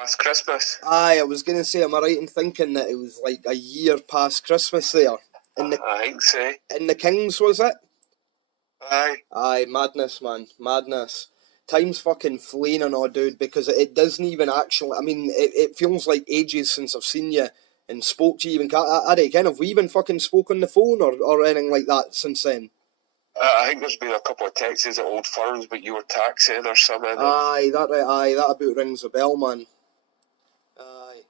Last Christmas. Aye, I was going to say, am I right in thinking that it was like a year past Christmas there? I think so. In the Kings, was it? Aye. Aye, madness, man. Madness. Time's fucking fleeing and all, dude, because it doesn't even actually... I mean, it feels like ages since I've seen you and spoke to you even... I don't know, have we even fucking spoke on the phone or anything like that since then? I think there's been a couple of texts at Old Firms, but you were taxing or something. Aye, that about rings a bell, man. Aye.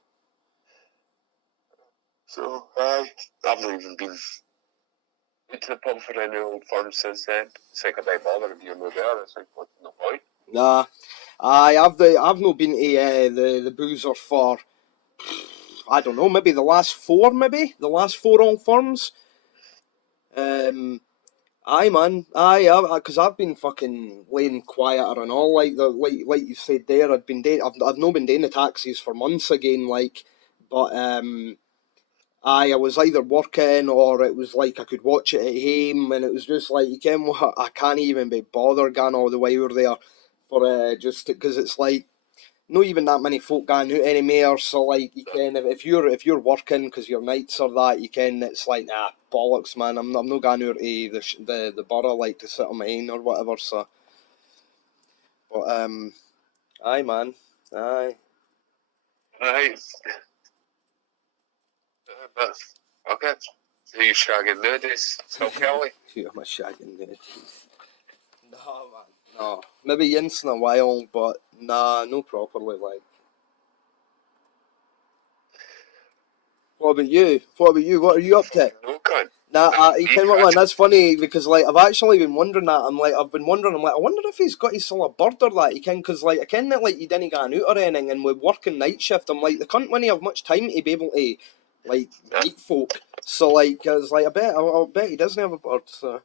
So, aye. I've not even been to the pub for any Old Firms since then. It's like a bit bother if you're not there. It's like, what's the point? Nah. Aye, I've not been to the Boozer for... I don't know, maybe the last four Old Firms. Aye, man. Aye, because I've been fucking laying quieter and all. Like you said there, I've not been doing the taxis for months again. But aye, I was either working or it was like I could watch it at home, and it was just like, you can what, I can't even be bothered going all the way over there for just because it's like not even that many folk going out anymore. So like, you can, if you're working because your nights are that, you can, it's like, nah, bollocks, man. I'm not going out to the borough like to sit on my own or whatever. So, but aye, man, aye. Aye. But, okay. So you're shagging nowadays, still Kelly? Who am I shagging nowadays? No, man, no. Maybe once in a while, but nah, no properly, like. What about you? What are you up to? No cunt. Nah, you can what, man, that's funny because like I've actually been wondering that. I'm like, I wonder if he's got his still a bird or that. He can, because like I ken that like you didn't get an out or anything, and with working night shift, I'm like, the cunt when he have much time to be able to like meet folk. So like, cause like I bet he doesn't have a bird. So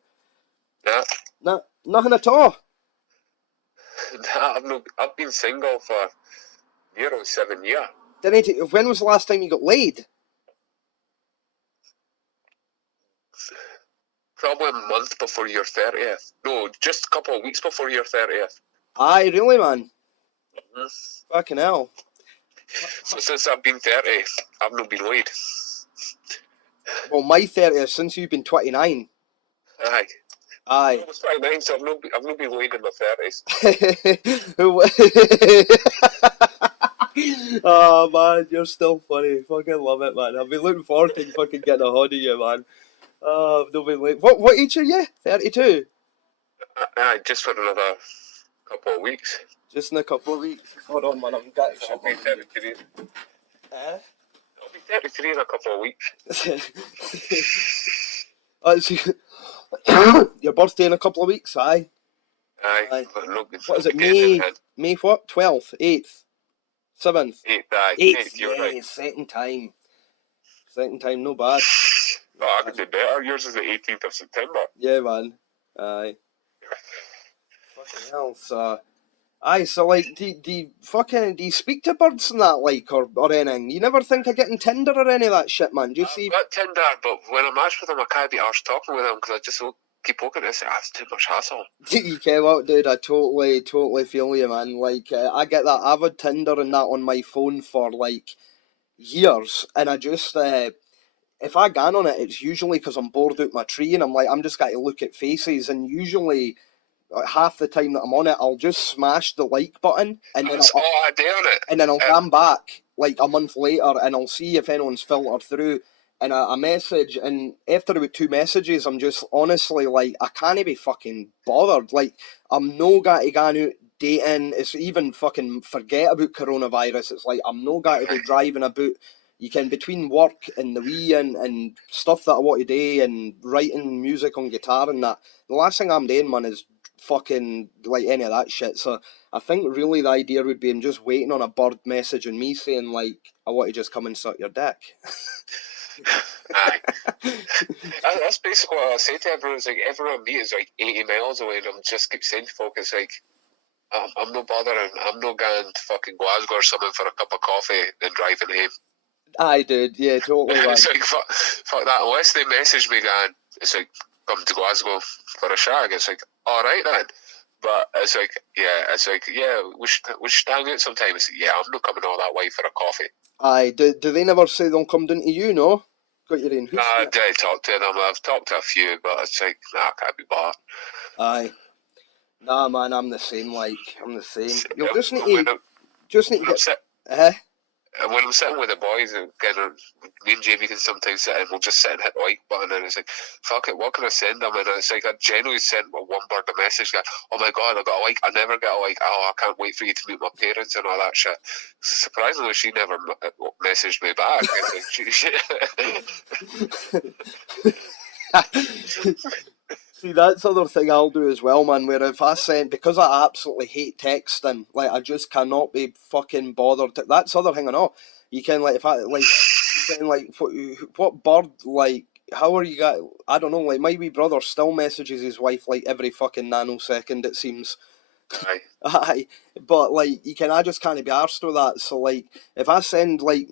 nah, nothing at all. Nah, I've been single for 7 years. When was the last time you got laid? Probably a month before your 30th. No, just a couple of weeks before your 30th. Aye, really, man. Mm-hmm. Fucking hell. So since I've been 30, I've not been laid. Well, my 30th since you've been 29. Aye. Aye. I was 29, so I've not been laid in my 30s. Oh man, you're still funny. Fucking love it, man. I've been looking forward to fucking getting a hold of you, man. I've not been late. What age are you? 32? Aye, just for another couple of weeks. Just in a couple of weeks. Hold on, man. I'm getting I'll be 33. Eh? I'll be 33 in a couple of weeks. Your birthday in a couple of weeks, aye? Aye. What is it, May? May what? 12th? 8th? 7th? 8th, aye. 8th, you're right. Second time. Second time, no bad. No, I could do better. Yours is the 18th of September. Yeah, man. Aye. Fucking hell, so... Aye, so like, do you speak to birds and that, like, or anything? You never think of getting Tinder or any of that shit, man? Do you see? I've got Tinder, but when I match with them, I can't be arsed talking with them because I just keep looking at it and say, it's too much hassle. You care what, dude? I totally feel you, man. Like, I get that. I've had Tinder and that on my phone for, like, years, and I just, if I gan on it, it's usually because I'm bored out my tree, and I'm like, I'm just got to look at faces, and usually... half the time that I'm on it, I'll just smash the like button, and then I'll come back like a month later, and I'll see if anyone's filtered through, and a message, and after about 2 messages, I'm just honestly like, I can't be fucking bothered. Like, I'm no going to go out dating. It's even fucking forget about coronavirus. It's like I'm no going to be driving about. You can, between work and the wee and stuff that I want to do and writing music on guitar and that, the last thing I'm doing, man, is fucking like any of that shit. So I think really the idea would be I'm just waiting on a bird messaging me saying like, I want to just come and suck your dick. Aye. That's basically what I say to everyone. It's like, everyone me is like 80 miles away, and I'm just keep saying to folk, it's like, I'm not bothering. I'm not going to fucking Glasgow or something for a cup of coffee and driving home. Aye, dude. Yeah, totally. It's like, fuck that. Unless they message me going, it's like, come to Glasgow for a shag. It's like, alright then. But it's like, yeah, we should hang out sometime. It's like, yeah, I'm not coming all that way for a coffee. Aye, do they never say they'll come down to you, no? Got your own house, I mate. did talk to them. I've talked to a few, but it's like, nah, I can't be bothered. Aye. Nah, man, I'm the same, I'm the same. You'll And when just need to when I'm get, sit, eh? and when I'm sitting with the boys, and me and Jamie can sometimes sit and we'll just sit and hit the like button, and it's like, fuck it, what can I send them? And it's like, I generally sent one bird a message, going, oh my god, I got a like, I never get a like, oh, I can't wait for you to meet my parents and all that shit. Surprisingly, she never messaged me back. See, that's the other thing I'll do as well, man. Where if I send, because I absolutely hate texting, like I just cannot be fucking bothered. That's the other thing I know. You can like if I like, you can like what bird like. How are you guys? I don't know. Like my wee brother still messages his wife like every fucking nanosecond. It seems. Aye. Aye, but like you can, I just can't be arsed with that. So like, if I send like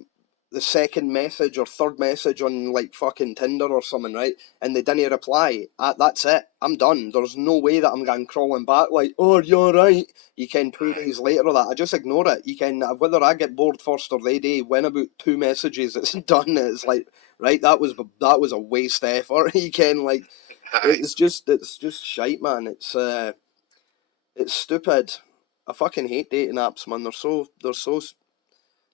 the second message or third message on like fucking Tinder or something, right, and they didn't reply, that's it. I'm done. There's no way that I'm going crawling back like, oh, you're right. You can 2 days later or that. I just ignore it. You can whether I get bored first or they do. When about two messages, it's done. It's like right, that was a waste effort. You can like, Aye. it's just shite, man. It's stupid. I fucking hate dating apps, man.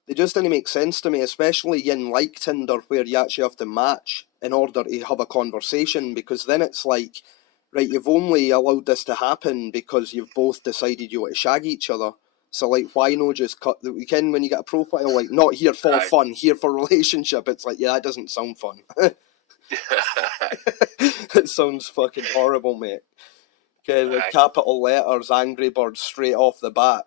They just didn't make sense to me, especially in like Tinder where you actually have to match in order to have a conversation, because then it's like, right, you've only allowed this to happen because you've both decided you want to shag each other. So like, why not just cut the weekend when you get a profile like not here for Aye. fun, here for relationship? It's like, yeah, that doesn't sound fun. It sounds fucking horrible, mate. Okay, with Aye. capital letters, Angry Birds straight off the bat,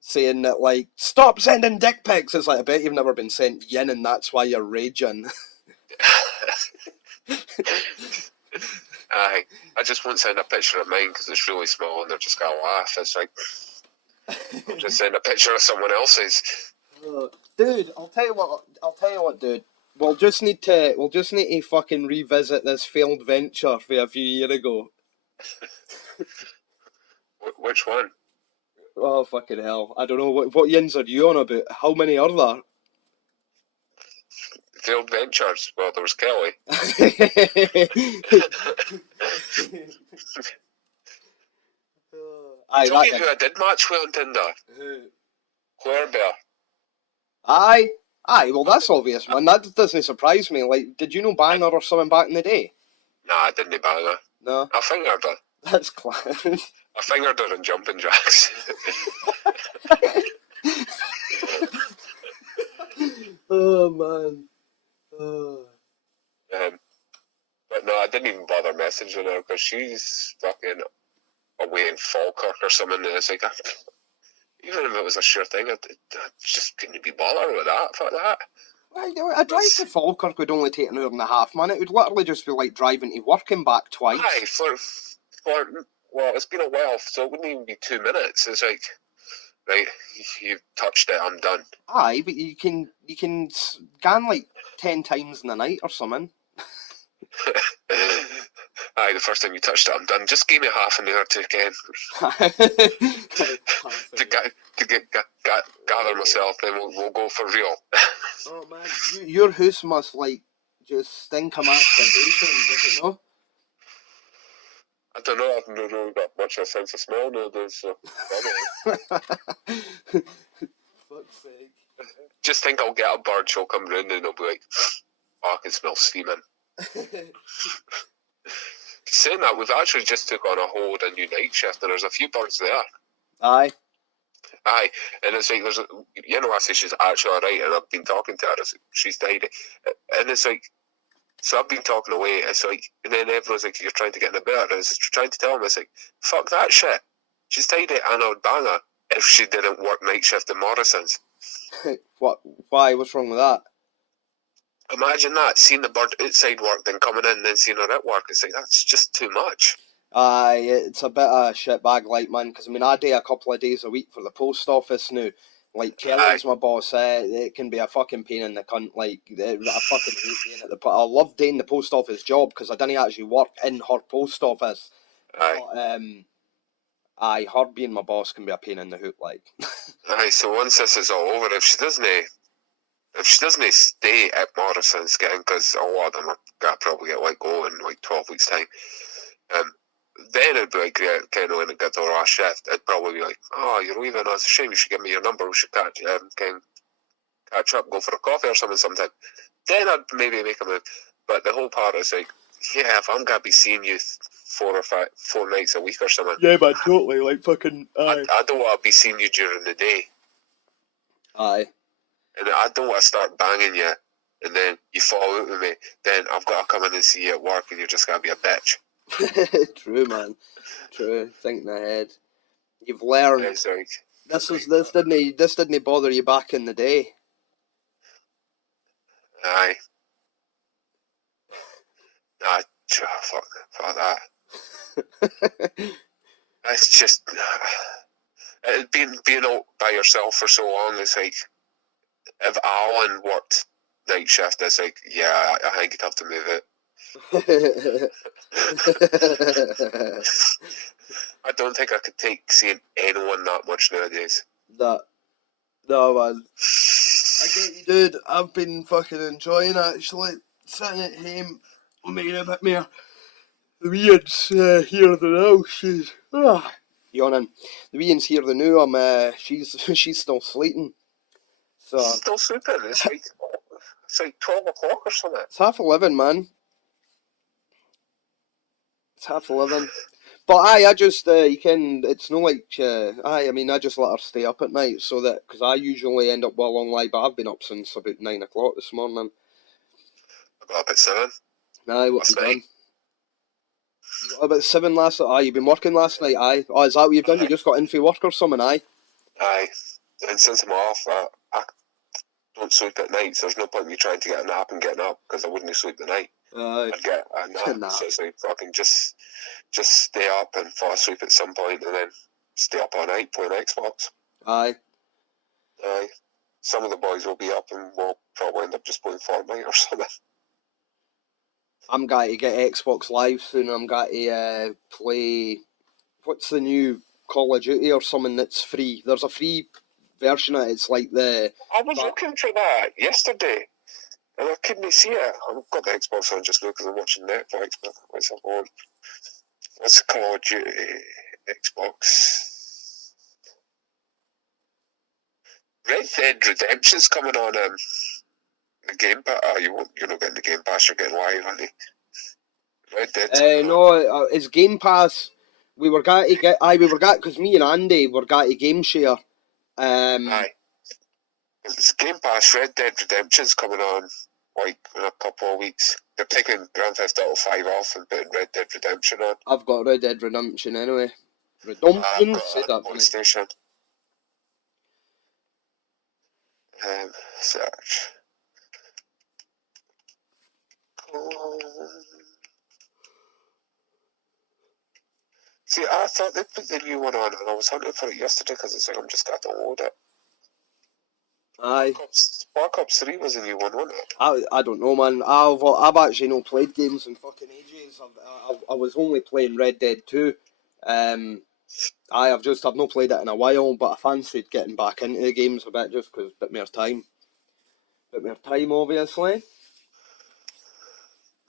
saying that like, stop sending dick pics. It's like, I bet you've never been sent yin, and that's why you're raging. Aye. I just won't send a picture of mine because it's really small and they're just gonna laugh. It's like, I'll just send a picture of someone else's. Dude, I'll tell you what, dude. We'll just need to fucking revisit this failed venture from a few years ago. Which one? Oh fucking hell! I don't know what yins are you on about. How many are there? Failed Ventures. Well, there was Kelly. Aye, Tell that you did. who I did match with on Tinder? Claire Bear. Aye, aye. Well, that's obvious, man. That doesn't surprise me. Like, did you know Banger or something back in the day? Nah, I didn't bang her. No, I fingered her. that's class. I fingered her in jumping jacks. Oh man. Oh. But no, I didn't even bother messaging her because she's fucking away in Falkirk or something. And it's like, even if it was a sure thing, I just couldn't be bothered with that. Fuck that. A drive to Falkirk would only take an hour and a half, man. It would literally just be like driving to work and back twice. Aye, well, it's been a while, so it wouldn't even be 2 minutes. It's like, right, you've touched it, I'm done. Aye, but you can scan like 10 times in the night or something. Aye, the first time you touched it, I'm done. Just give me half an hour to again gather myself, then we'll go for real. Oh man, your house must like just stink of masturbation, does it not? I don't know, I've not really got much of a sense of smell nowadays, so Fuck's sake. just think I'll get a bird, she'll come round and I'll be like, oh, I can smell steaming. Saying that, we've actually just took on a whole new night shift and there's a few birds there. Aye. Aye, and it's like, I say she's actually alright, and I've been talking to her, she's died, and it's like, so I've been talking away, it's like, and then everyone's like, you're trying to get in the bed, and I was trying to tell them, it's like, fuck that shit, she's tidy and I would bang her if she didn't work night shift in Morrison's. What? Why? What's wrong with that? Imagine that, seeing the bird outside work, then coming in, then seeing her at work, it's like, that's just too much. Aye, it's a bit of a shitbag, like, man, because I mean, I do a couple of days a week for the post office now. Like, Kelly's my boss, it can be a fucking pain in the cunt, like, I fucking hate being at I love doing the post office job, because I didn't actually work in her post office. Aye. But, Aye, her being my boss can be a pain in the hoot, like. Aye, so once this is all over, if she doesn't stay at Morrison's again, because a lot of them are gonna probably get let go in like 12 weeks time, then it'd be like, kind of when it got to the last shift, it'd probably be like, oh, you're leaving, that's a shame, you should give me your number, we should catch up, go for a coffee or something sometime. Then I'd maybe make a move. But the whole part is like, yeah, if I'm gonna be seeing you 4 nights a week or something. Yeah, man, totally, like fucking. I don't want to be seeing you during the day. Aye. And I don't want to start banging you, and then you fall out with me. Then I've got to come in and see you at work, and you're just gonna be a bitch. True, man. True. Thinking ahead. You've learned. It's like, This didn't bother you back in the day. aye. Nah, fuck that. It's just being out by yourself for so long. It's like, if Alan worked night shift, it's like, yeah, I think you'd have to move it. I don't think I could take seeing anyone that much nowadays. No, man. I get you, dude. I've been fucking enjoying actually sitting at home, making a bit more. The weirds here the now. She's yawning. The weans here the new. She's still sleeping. So Still sleeping. It's like 12 o'clock or something. It's 11:30, man. It's 11:30. But I just, you can, it's no like, I mean, I just let her stay up at night so that, because I usually end up well on live, but I've been up since about 9 o'clock this morning. I got up at 7. Aye, what have you done? You got about 7 last night? Aye, you've been working last night, aye? Oh, is that what you've done? You just got in for work or something, aye? Aye. And since I'm off, I don't sleep at night, so there's no point in me trying to get a nap and getting up, because I wouldn't sleep the night. Aye. I'd get a nap, so it's like fucking just stay up and fall asleep at some point, and then stay up all night playing Xbox. Aye. Aye. Some of the boys will be up and we'll probably end up just playing Fortnite or something. I'm going to get Xbox Live soon. I'm going to play. What's the new Call of Duty or something that's free? There's a free version of it. It's like the. I was looking for that yesterday, and I couldn't see it. I've got the Xbox on just now because I'm watching Netflix, but what's it on? What's Call of Duty Xbox? Red Dead Redemption's coming on the Game Pass. Oh, you're not getting the Game Pass, you're getting live, aren't you? Red Dead's coming no, it's Game Pass. We were going to get, because me and Andy were going to game share. Aye. It's Game Pass. Red Dead Redemption's coming on like in a couple of weeks. They're taking Grand Theft Auto 5 off and putting Red Dead Redemption on. I've got Red Dead Redemption anyway. Redemption? Say that PlayStation. Search. See, I thought they put the new one on, and I was hunting for it yesterday because it's like I'm just got to download it. Aye. Black Ops 3 was a new one, wasn't it? I don't know, man. I've actually not played games in fucking ages. I was only playing Red Dead 2. I've not played it in a while, but I fancied getting back into the games a bit just because a bit more time. Bit more time, obviously.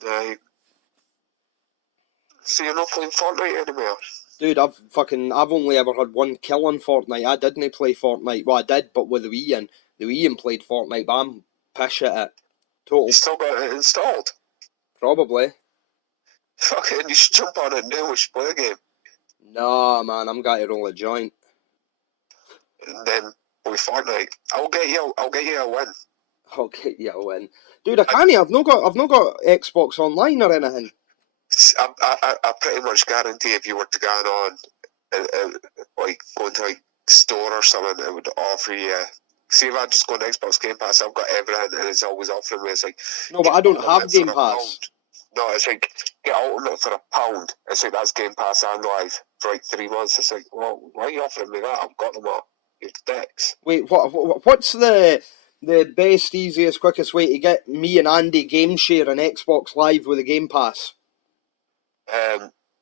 Aye. So you're not playing Fortnite anymore? Dude, I've only ever had one kill on Fortnite. I didn't play Fortnite. Well, I did, but with the Wii in. The Wii in played Fortnite, but I'm pish at it. Total. You still got it installed? Probably. Fucking, you should jump on it now. We should play a game. Nah, man, I'm going to roll a joint. And then play Fortnite. I'll get you a win. I'll get you a win, dude. I can't. I've not got Xbox Online or anything. I pretty much guarantee if you were to go on, like going to like store or something, it would offer you. See, if I just go to Xbox Game Pass, I've got everything, and it's always offering me. It's like, no, but I don't have Game Pass. No, it's like get Ultimate for £1. It's like that's Game Pass and Live for like 3 months. It's like, well, why are you offering me that? I've got them all. You're dicks. Wait, what's the best, easiest, quickest way to get me and Andy game share on Xbox Live with a Game Pass?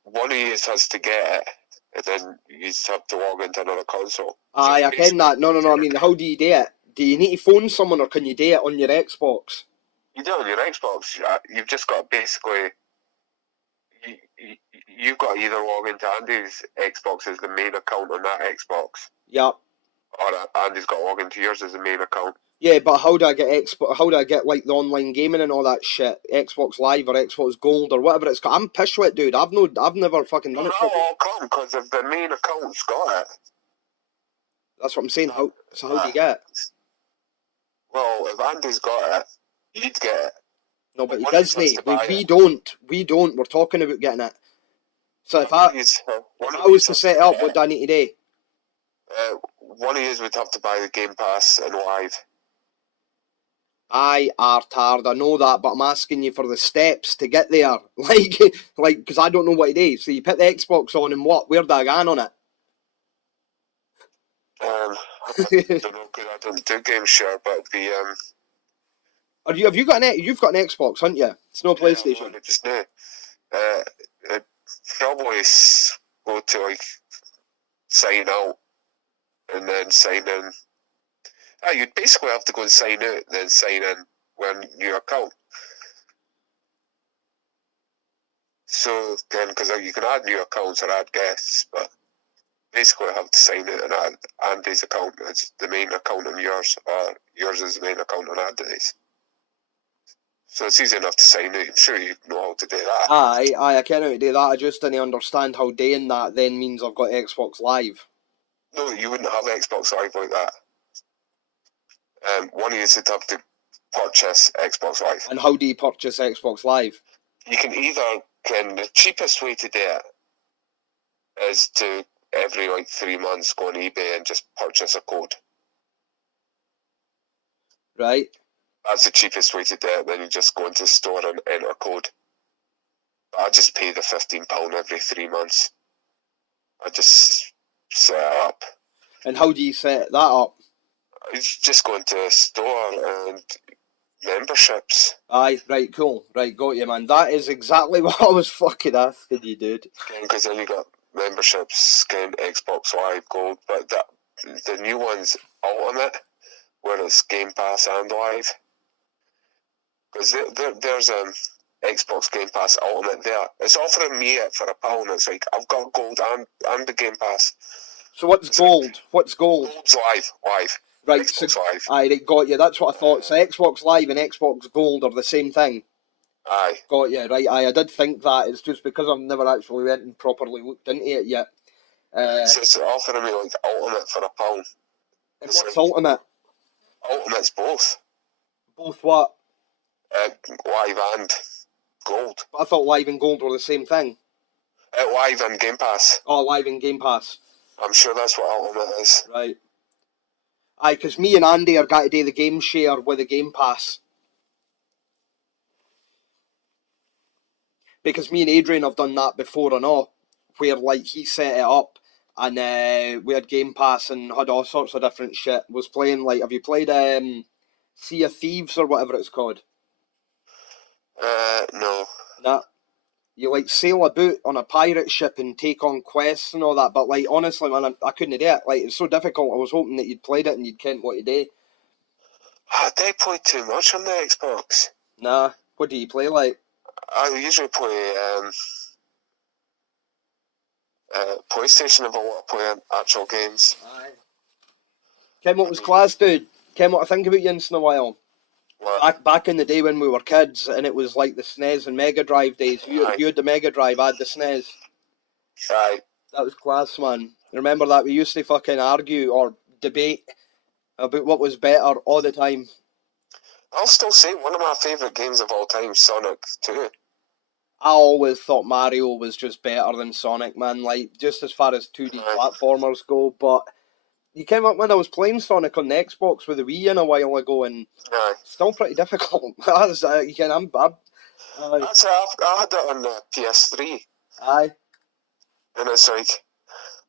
One of you has to get it, and then you have to log into another console. Aye, I ken that. No. I mean, how do you do it? Do you need to phone someone, or can you do it on your Xbox? You do it on your Xbox. You've just got to basically. You've got to either log into Andy's Xbox as the main account on that Xbox. Yep. Or Andy's got to log into yours as the main account. Yeah, but how do I get like the online gaming and all that shit? Xbox Live or Xbox Gold or whatever it's called. I'm pissed with it, dude. I've never fucking done it. That'll all come because if the main account's got it. That's what I'm saying. How do you get it? Well, if Andy's got it, you'd get it. No, but he doesn't. We don't. We're talking about getting it. So if I was to set it up, what do I need to do? One of you would have to buy the Game Pass and Live. Aye, artard, I know that, but I'm asking you for the steps to get there. Like, because I don't know what it is. So you put the Xbox on and what? Where do I go on it? I don't know, because I don't do game share, but Have you got you've got an Xbox, haven't you? It's no PlayStation. Yeah, just now. I'd probably go to like sign out and then sign in. You'd basically have to go and sign out and then sign in when your account. So then, because you can add new accounts or add guests, but basically I have to sign out and add Andy's account as the main account on yours, or yours is the main account on Andy's. So it's easy enough to sign out. I'm sure you know how to do that. Aye, I can how to do that. I just didn't understand how doing that then means I've got Xbox Live. No, you wouldn't have Xbox Live like that. One of you would have to purchase Xbox Live. And how do you purchase Xbox Live? You can the cheapest way to do it is to every 3 months go on eBay and just purchase a code. Right. That's the cheapest way to do it. Then you just go into the store and enter a code. I just pay the £15 every 3 months. I just set it up. And how do you set that up? You just go into a store and memberships. Aye, right, cool. Right, got you, man. That is exactly what I was fucking asking you, dude. Because then you got memberships, Xbox Live Gold, but the new one's Ultimate, where it's Game Pass and Live. Because there's Xbox Game Pass Ultimate there. It's offering me it for £1. It's like, I've got Gold and the Game Pass. So what's gold? What's gold? Gold's Live. Right, Xbox Live. Aye, right, got you. That's what I thought. So Xbox Live and Xbox Gold are the same thing. Aye. Got you, right. Aye, I did think that. It's just because I've never actually went and properly looked into it yet. So it's offering me Ultimate for £1. And what's Ultimate? Ultimate's both. Both what? Live and Gold. But I thought Live and Gold were the same thing. Live and Game Pass. Oh, Live and Game Pass. I'm sure that's what Ultimate is. Right. Aye, because me and Andy are going to do the game share with the Game Pass. Because me and Adrian have done that before and all, where he set it up and we had Game Pass and had all sorts of different shit. Was playing have you played Sea of Thieves or whatever it's called? No. Nah. You sail about on a pirate ship and take on quests and all that, but honestly, man, I couldn't do it. It's so difficult. I was hoping that you'd played it and you'd kent what to do. They play too much on the Xbox. Nah. What do you play like? I usually play PlayStation if I want to play actual games. Aye. Ken what was class, dude? Ken what I think about you once in a while? What? Back in the day when we were kids and it was the SNES and Mega Drive days. You had the Mega Drive, I had the SNES. Aye. That was class, man. Remember that? We used to fucking argue or debate about what was better all the time. I'll still say one of my favourite games of all time, Sonic 2. I always thought Mario was just better than Sonic, man. Just as far as 2D platformers go, but you came up when I was playing Sonic on the Xbox with the Wii in a while ago, and still pretty difficult. That's I'm bad. That's I had it on the PS3. Aye. And it's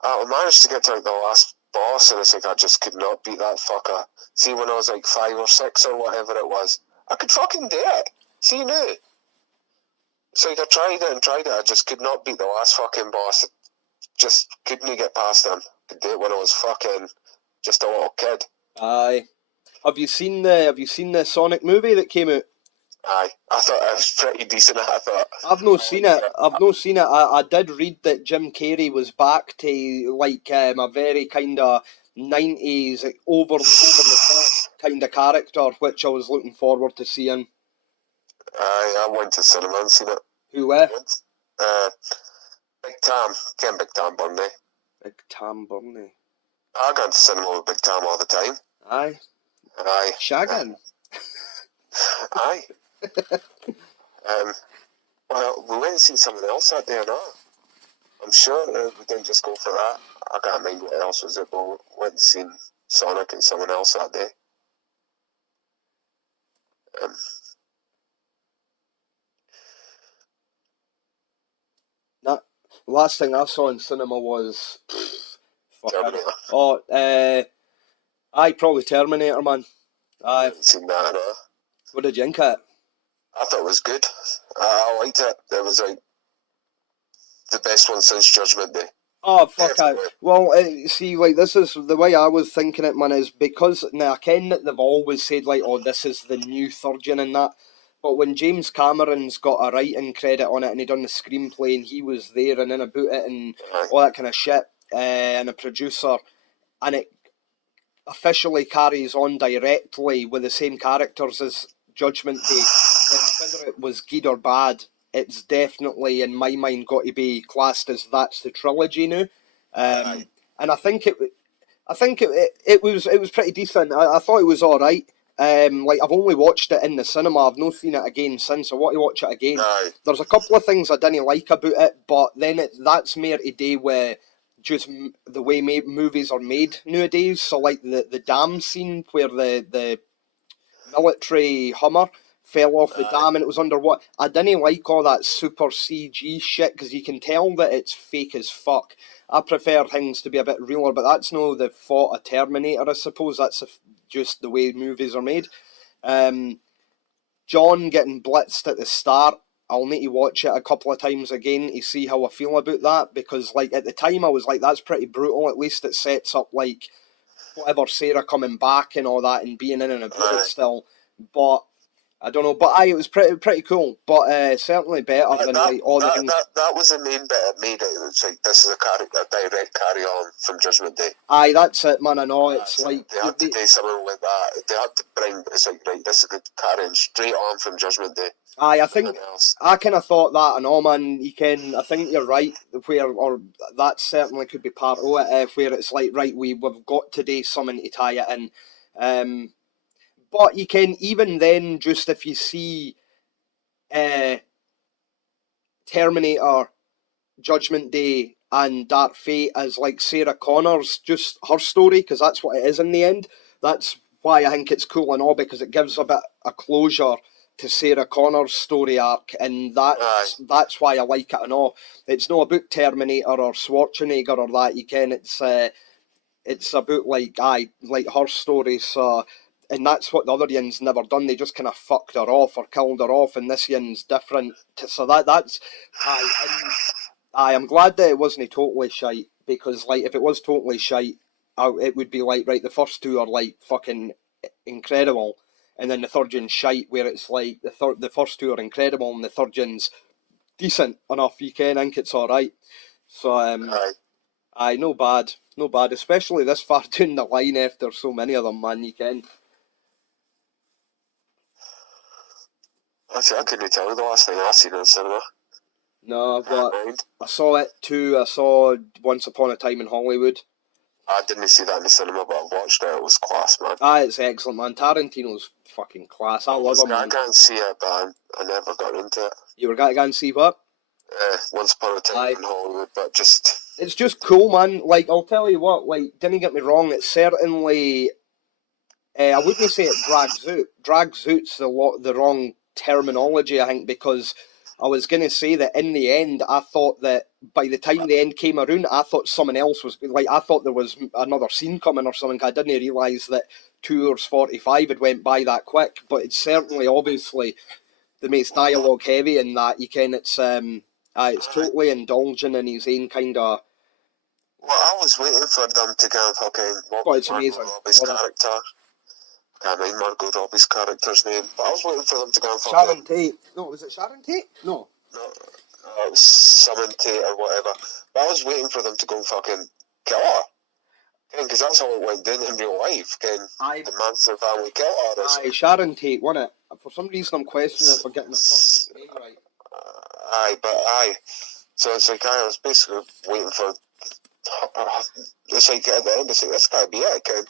I managed to get to the last boss, and it's I just could not beat that fucker. See, when I was 5 or 6 or whatever it was, I could fucking do it. See now. It's I tried it, I just could not beat the last fucking boss. just couldn't get past him. Could do it when I was fucking just a little kid. Aye. Have you seen the Sonic movie that came out? Aye, I thought it was pretty decent. I thought I've not seen it. I've not seen it. I did read that Jim Carrey was back to like a very kind of 90s over the top kind of character, which I was looking forward to seeing. Aye, I went to cinema and seen it. Who were? Big Tam, Ken Big Tam Burnley. Big Tam Burnley. I go to cinema with Big Tam all the time. Aye. Aye. Shagging. Aye. Well, we went and seen something else that day or not. I'm sure we didn't just go for that. I can't mind what else was it, but we went and seen Sonic and someone else that day. Last thing I saw in cinema was Terminator. Aye, probably Terminator, man. I haven't seen that, no. What did you think of it? I thought it was good. I liked it. It was like the best one since Judgment Day. Oh, fuck it. Well, see, like, this is the way I was thinking it, man, is because, now, I ken that they've always said, like, oh, this is the new Surgeon and that, but when James Cameron's got a writing credit on it and he done the screenplay and he was there and in about it and all that kind of shit, and a producer, and it officially carries on directly with the same characters as Judgment Day, then whether it was good or bad, it's definitely, in my mind, got to be classed as that's the trilogy now. And I think it was pretty decent. I thought it was all right. Like, I've only watched it in the cinema. I've not seen it again since. I want to watch it again. There's a couple of things I didn't like about it, but then that's more to do with just the way movies are made nowadays. So, like, the dam scene where the military Hummer fell off the dam and it was underwater. I didn't like all that super CG shit because you can tell that it's fake as fuck. I prefer things to be a bit realer, but that's no the fault of Terminator, I suppose. That's just the way movies are made. John getting blitzed at the start, I'll need to watch it a couple of times again to see how I feel about that, because like at the time I was like, that's pretty brutal. At least it sets up like whatever Sarah coming back and all that and being in and about it still. But I don't know, but it was pretty cool. But certainly better than like all the things. That was the main bit that made it. It was like this is a direct carry on from Judgment Day. Aye, that's it, man. I know it's like they had to do something like that. They had to bring it's like right. This is a carrying straight on from Judgment Day. Aye, I think I kind of thought that, and all, man. I think you're right. Or that certainly could be part of it. Where it's like, right, we've got to do something to tie it in. But you can, even then, just if you see Terminator, Judgment Day, and Dark Fate as like Sarah Connor's, just her story, because that's what it is in the end. That's why I think it's cool and all, because it gives a bit of closure to Sarah Connor's story arc, and that's why I like it and all. It's not about Terminator or Schwarzenegger or that, you can. It's about like her story, so. And that's what the other yin's never done. They just kind of fucked her off or killed her off, and this yin's different. So that's... I'm glad that it wasn't totally shite, because like if it was totally shite, it would be like, right, the first two are like fucking incredible, and then the third yin's shite, where it's like the first two are incredible and the third yin's decent enough. You can think it's alright. So, no bad. No bad, especially this far down the line after so many of them, man, you can... I couldn't tell you the last thing I've seen in the cinema. No, but I saw it too. I saw Once Upon a Time in Hollywood. I didn't see that in the cinema, but I watched it. It was class, man. It's excellent, man. Tarantino's fucking class. I love him, man. I can't see it, but I never got into it. You were going to go and see what? Once Upon a Time in Hollywood, but just... It's just cool, man. Like, I'll tell you what, like, didn't get me wrong, it's certainly... I wouldn't say it drags out. Drags out's the wrong terminology, I think, because I was going to say that in the end, I thought that by the time the end came around, I thought someone else was, like, I thought there was another scene coming or something. I didn't realise that 2 hours 45 had went by that quick, but it's certainly, obviously, the most dialogue heavy in that, you can, it's totally indulgent in his own kind of Well, I was waiting for them to go and fucking Oh, it's Margot amazing. Robbie's character. Can't mind Margot Robbie's character's name, but I was waiting for them to go and fucking... Sharon Tate. No, was it Sharon Tate? No. No, it was Summon Tate or whatever. But I was waiting for them to go and fucking kill her. Because that's how it went down in real life. The Manson family killed her. Aye, Sharon Tate, wasn't it? For some reason I'm questioning if we're getting the fucking name right. Aye. So it's like, I was basically waiting for... It's like, at the end, it's like, this gotta be it, again.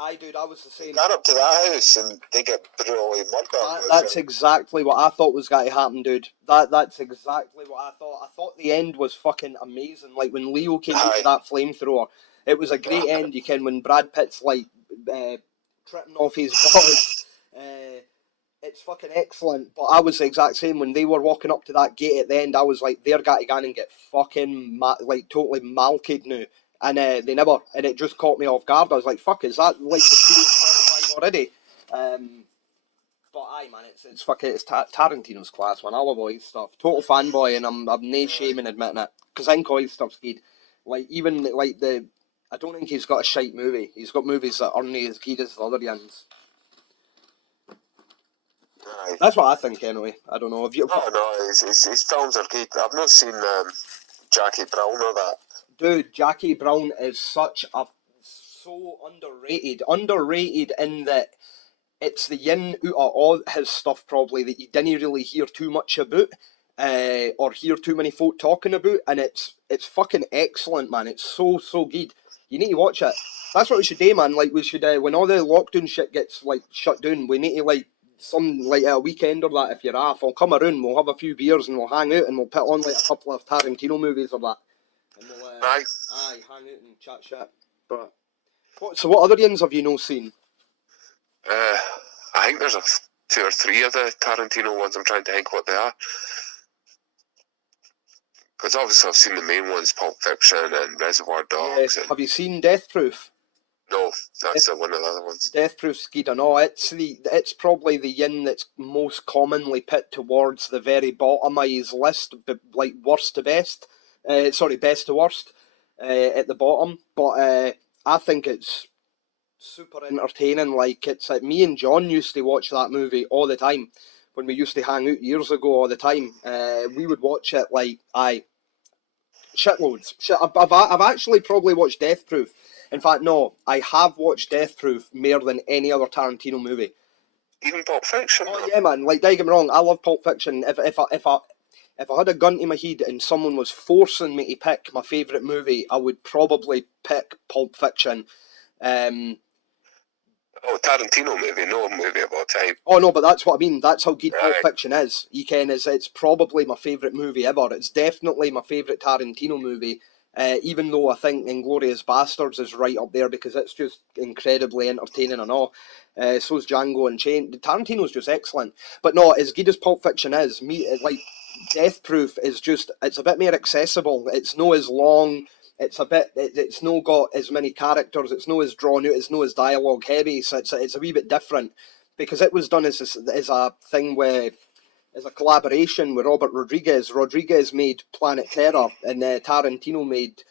Aye, dude, I was the same. Got up to that house and they get brutally murdered. That's exactly what I thought was going to happen, dude. That's exactly what I thought. I thought the end was fucking amazing. Like, when Leo came into that flamethrower, it was a great end, you can, when Brad Pitt's, like, tripping off his balls. It's fucking excellent, but I was the exact same. When they were walking up to that gate at the end, I was like, they're going to go and get fucking, totally malked now. And they never, and it just caught me off guard. I was like, fuck, is that like the series 35 already? But aye, man, it's fucking, it's Tarantino's class, man. I love all his stuff. Total fanboy, and I'm no shame in admitting it. Because I think all his stuff's good. Like, even, like, I don't think he's got a shite movie. He's got movies that aren't as good as the other ones. That's what I think, anyway. I don't know. Have you... Oh, no, his films are good. I've not seen Jackie Brown or that. Dude, Jackie Brown is so underrated. Underrated in that it's the yin out of all his stuff, probably, that you didn't really hear too much about, or hear too many folk talking about, and it's fucking excellent, man. It's so good. You need to watch it. That's what we should do, man. Like, we should, when all the lockdown shit gets, like, shut down, we need to, like, a weekend or that, if you're off, I'll come around, we'll have a few beers, and we'll hang out, and we'll put on, like, a couple of Tarantino movies or that. And we'll, hang out and chat shit. But, what other ones have you not seen? I think there's two or three of the Tarantino ones. I'm trying to think what they are. Because obviously I've seen the main ones, Pulp Fiction and Reservoir Dogs. Yeah. Have you seen Death Proof? No, that's one of the other ones. Death Proof's good. No, it's probably the yin that's most commonly put towards the very bottom of his list, like worst to best. Best to worst at the bottom. But I think it's super entertaining. Like, it's like me and John used to watch that movie all the time when we used to hang out years ago all the time. We would watch it like shitloads. I've actually probably watched Death Proof. In fact, no, I have watched Death Proof more than any other Tarantino movie. Even Pulp Fiction? Oh yeah, man. Like, don't get me wrong, I love Pulp Fiction. If I had a gun to my head and someone was forcing me to pick my favourite movie, I would probably pick Pulp Fiction. Tarantino movie, no movie of all time. Oh no, but that's what I mean. That's how good Pulp Fiction is. You can, it's probably my favourite movie ever. It's definitely my favourite Tarantino movie. Even though I think Inglourious Basterds is right up there because it's just incredibly entertaining and all. So's Django Unchained. Tarantino's just excellent. But no, as good as Pulp Fiction is, Death Proof is just, it's a bit more accessible. It's no as long. It's no got as many characters. It's no as drawn out. It's no as dialogue heavy. So it's a wee bit different because it was done as a thing where, as a collaboration with Robert Rodriguez. Rodriguez made Planet Terror and Tarantino made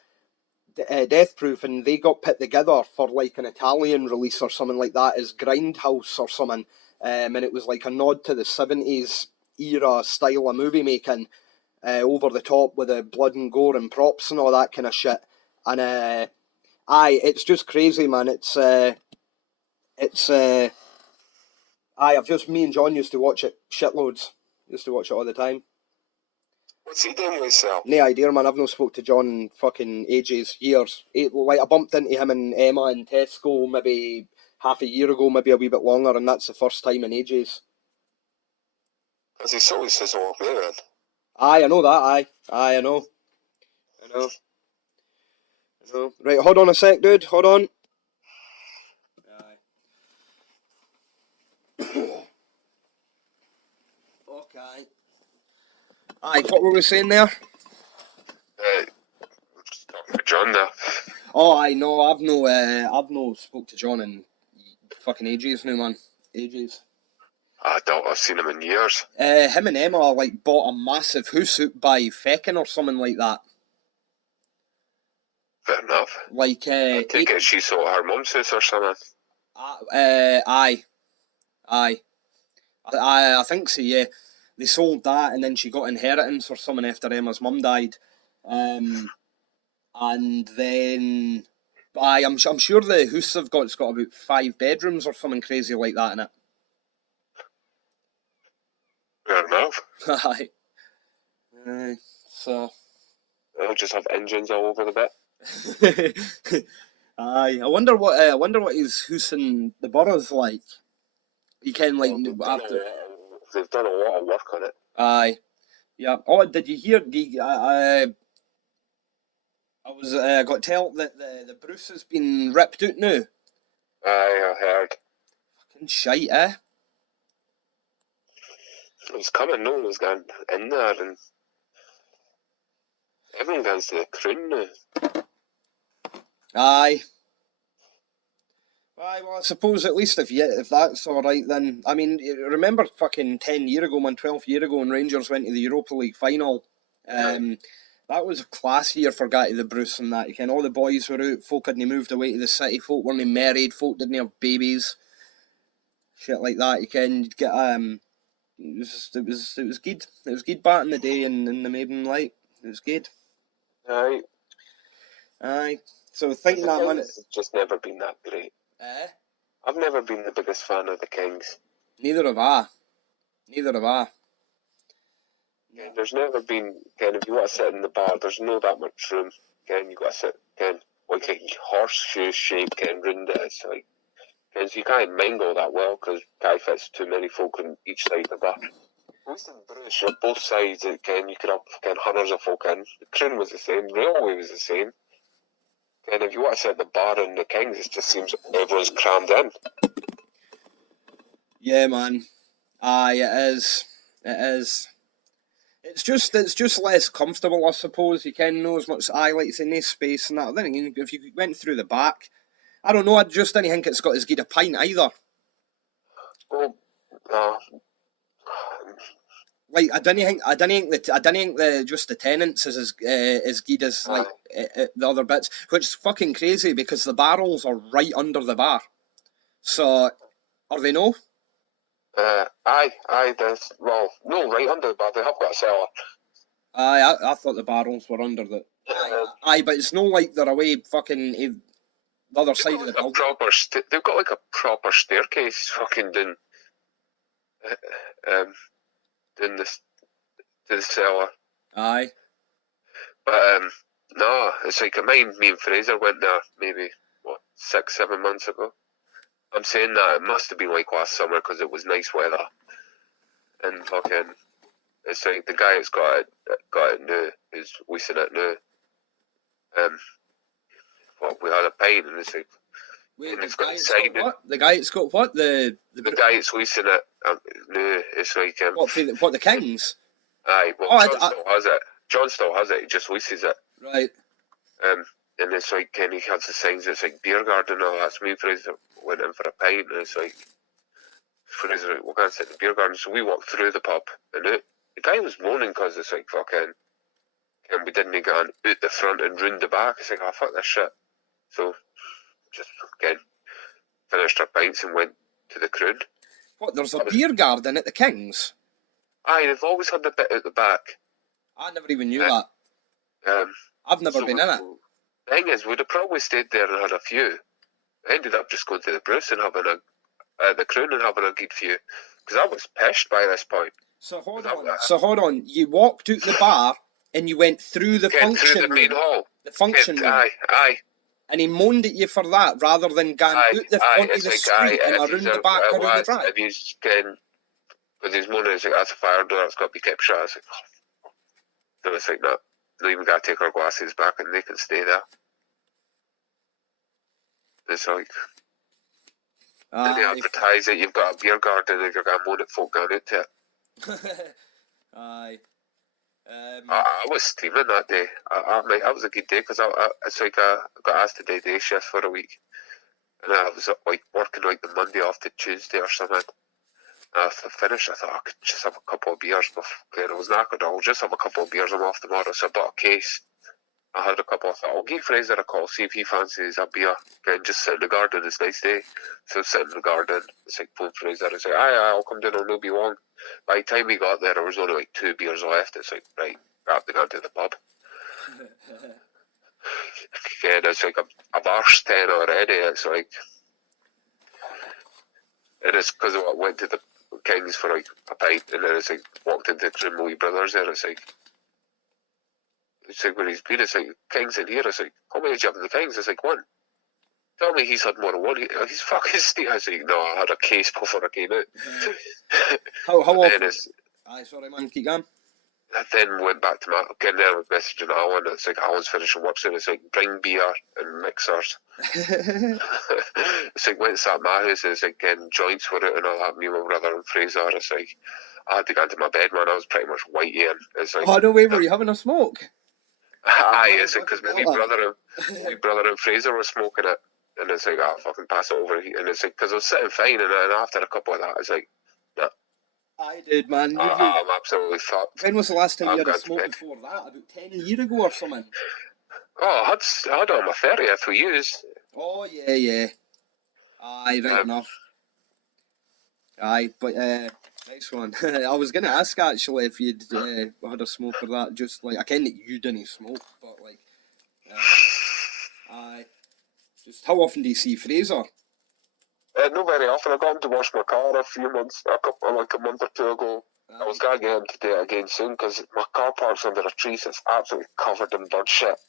Death Proof, and they got put together for like an Italian release or something like that as Grindhouse or something. And it was like a nod to the 70s era style of movie making. Over the top with the blood and gore and props and all that kind of shit. And it's just crazy, man. Me and John used to watch it shitloads. Used to watch it all the time. What's he doing with himself? No idea, man. I've not spoke to John in fucking ages, years. I bumped into him and Emma in Tesco maybe half a year ago, maybe a wee bit longer, and that's the first time in ages. Because he sold his old man. Aye, I know that, I know. Right, hold on a sec, dude, hold on. Okay. Aye, what were we saying there? Just talking to John there. Oh, I know, I've no spoke to John in fucking ages now, man. Ages. I doubt I've seen him in years. Him and Emma, like, bought a massive house out by Feckin or something like that. Fair enough. Like, I take it she sold her mum's house or something. aye. I think so, yeah. They sold that and then she got inheritance or something after Emma's mum died. And then I'm sure the house they've got's got about 5 bedrooms or something crazy like that in it. Fair enough. Aye. So They'll just have engines all over the bit. aye. I wonder what his house in the borough's like. You can like after. They've done a lot of work on it. Aye. Yeah. Oh, did you hear? I was got told that the Bruce has been ripped out now. Aye, I heard. Fucking shite, eh? It was coming, no one was going in there, and everyone goes to the croon now. Aye. Aye, well, I suppose at least if that's all right, then I mean, remember fucking 12 years ago, when Rangers went to the Europa League final. That was a class year for Gatti the Bruce and that. You can all the boys were out, folk hadn't moved away to the city, folk weren't married, folk didn't have babies, shit like that. You can get it was good. It was good back in the day in the Maiden Light. It was good. Aye. Aye. So thinking that man, it's just never been that great. I've never been the biggest fan of the Kings. Neither have I. Yeah, there's never been if you want to sit in the bar, there's no that much room. You got to sit like a horseshoe shape round it. It's like so you can't mingle that well because fits too many folk on each side of the bar. At least in Bruce, on both sides, you could have hundreds of folk in. The Croon was the same. Railway was the same. And if you want to sit at the bar in the Kings, it just seems everyone's crammed in. Yeah, man. Aye, it is. It's just less comfortable, I suppose. You can know as much highlights in this space and that. Then again, if you went through the back, I don't know. I just didn't think it's got as good a pint either. Well, no. Like I didn't think the just the tenants is as good as like the other bits, which is fucking crazy because the barrels are right under the bar. So are they no? Aye, there's, well, no, right under the bar, they have got a cellar. Aye, I thought the barrels were under the... Aye, but it's no like they're away fucking the other side of the building. They've got like a proper staircase fucking down to the cellar. Aye. But, no, it's like, me and Fraser went there maybe, 6-7 months ago. I'm saying that it must have been like last summer because it was nice weather. And fucking, it's like the guy that's got it now, who's leasing it now. We had a pint and it's like, wait, it's got what? The guy that's got what? The guy that's leasing it now, it's like... what, the Kings? Aye, well, John still has it. John still has it, he just leases it. Right. And it's like, he has the signs, it's like beer garden and all that. So me and Fraser went in for a pint and it's like, Fraser like, we're going to sit in the beer garden. So we walked through the pub and the guy was moaning because it's like fucking, and we didn't get on out the front and round the back. It's like, oh, fuck this shit. So, just again, finished our pints and went to the Croon. What, there's a beer garden at the Kings? Aye, they've always had the bit at the back. I never even knew that. I've never been in it. The thing is, we'd have probably stayed there and had a few. I ended up just going to the Bruce and having the Croon and having a good few. Because I was pissed by this point. So hold on. You walked out the bar and you went through the function through the main hall. The function room. Aye. And he moaned at you for that rather than going out the front of the street and around the back or around the drive. If he's because he's moaning, it's like, that's a fire door, it's got to be kept shut. It's like, oh. So it's like, no, they even got to take our glasses back and they can stay there. It's like, then they advertise it, you've got a beer garden and you're going to moan at folk going out to it. Aye. I was steaming that day. That was a good day because it's like I got asked to do day shift for a week. And I was like working like the Monday off to Tuesday or something. And after I finished, I thought I could just have a couple of beers. But I was knackered. I'll just have a couple of beers. I'm off tomorrow. So I bought a case. I had a couple. I thought, I'll give Fraser a call, see if he fancies a beer. Again, just sit in the garden. It's a nice day. So sit in the garden. It's like, phone Fraser. It's like, aye, I'll come down. I'll not be long. By the time we got there, there was only like 2 beers left. It's like, right, grab the gun to the pub. Again, it's like, I've arsed 10 already. It's like, and it's because I went to the Kings for like a pint, and then it's like, walked into Trimley Brothers there. It's like where he's been. It's like, Kings in here. It's like, how many did you have in the Kings? It's like, 1. Tell me he's had more than 1. He's fucking Steve. I was like, no, I had a case before I came out. How often? Aye, sorry man, keep going. I then went back to my, getting there with messaging Alan. It's like, Alan's finishing work soon. It's like, bring beer and mixers. It's like, went to my house. It's like, getting joints for it and all that. Me and my brother and Fraser. It's like, I had to get into my bed, man. I was pretty much whitey, and it's like, oh no way, were you having a smoke? Aye, it's like, because my wee brother and Fraser were smoking it, and it's like, I'll fucking pass it over. And it's like, because I was sitting fine, and then after a couple of that, it's like, nah. I did, man. I'm absolutely fucked. When was the last time you had a smoke before that? About 10 years ago or something? Oh, I had it on my 30th for years. Oh, yeah. Aye, right enough. Aye, but nice one. I was going to ask actually if you'd had a smoke or that. Just like, I ken that you didn't smoke, but like, aye. Just how often do you see Fraser? Not very often. I got him to wash my car a month or two ago. I was going to get him to do it again soon because my car parks under a tree, so it's absolutely covered in bird shit.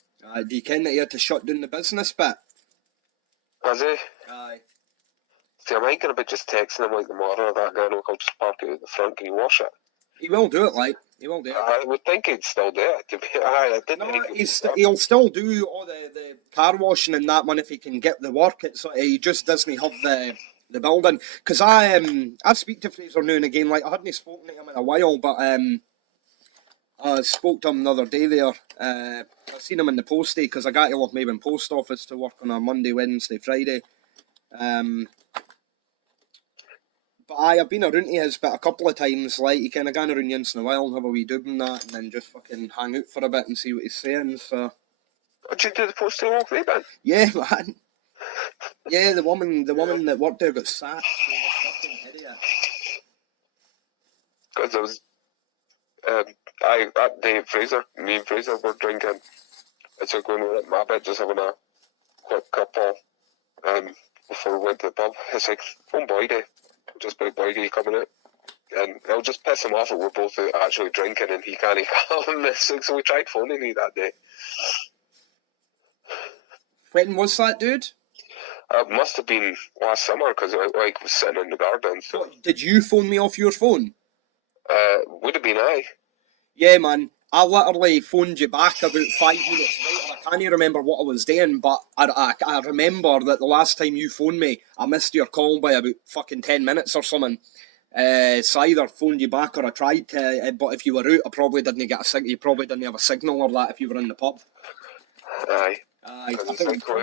Do you ken that he had to shut down the business bit? Has he? Aye. See, I'm thinking about just texting him like tomorrow. That guy, look, I'll just park it at the front. Can you wash it? He will do it, like. He will do it. I would think he'd still do it. I didn't think he'll still do all the car washing and that one if he can get the work. He just doesn't have the building. Because I speak to Fraser now and again. Like, I hadn't spoken to him in a while, but I spoke to him the other day there. I seen him in the postie because I got to off maybe in post office to work on a Monday, Wednesday, Friday. But I've been around to his bit a couple of times, like, he kind of gone around once in a while and have a wee doob and that, and then just fucking hang out for a bit and see what he's saying, so... Did you do the posting walk way, man? Yeah, man. Yeah, the woman that worked there got sacked. She was a fucking idiot. Because I was... that day, me and Fraser were drinking. It's like when we were at my bed, just having a quick couple, before we went to the pub. It's like, phone Boydie. Just by Boydie coming out. And it'll just piss him off that we're both actually drinking and he can't calm this. So we tried phoning me that day. When was that, dude? It must have been last summer because I was sitting in the garden. So. What, did you phone me off your phone? Would have been I. Yeah, man. I literally phoned you back about 5 minutes later. I can't remember what I was doing, but I remember that the last time you phoned me, I missed your call by about fucking 10 minutes or something. So I either phoned you back or I tried to, but if you were out, I probably didn't get a signal. You probably didn't have a signal or that if you were in the pub. Aye. I think we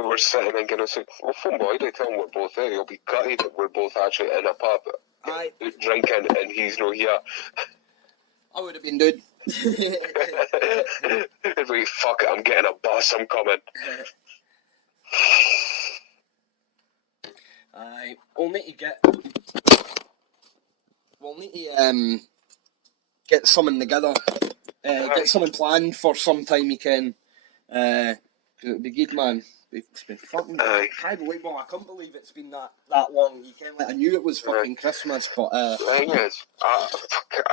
were sitting thinking, I was like, well, phone Boydie, tell him we're both there. He'll be gutted that we're both actually in a pub drinking and he's not here. I would have been, dude. If we fuck it, I'm getting a bus, I'm coming. We'll need to get something together. Get something planned for some time you can. It'd be good, man. It's been fucking... I can't believe it's been that long. You can, like, I knew it was fucking Christmas, but... The thing is, I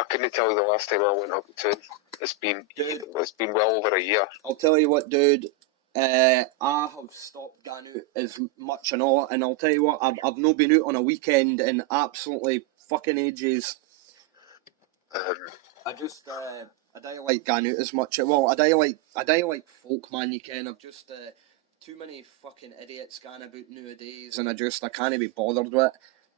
couldn't tell you the last time I went up to it. It's been well over a year. I'll tell you what, dude. I have stopped going out as much and all, and I'll tell you what, I've not been out on a weekend in absolutely fucking ages. I don't like going out as much. Well, I don't like folk, man. You can. I've just too many fucking idiots going about nowadays, and I can't be bothered with it.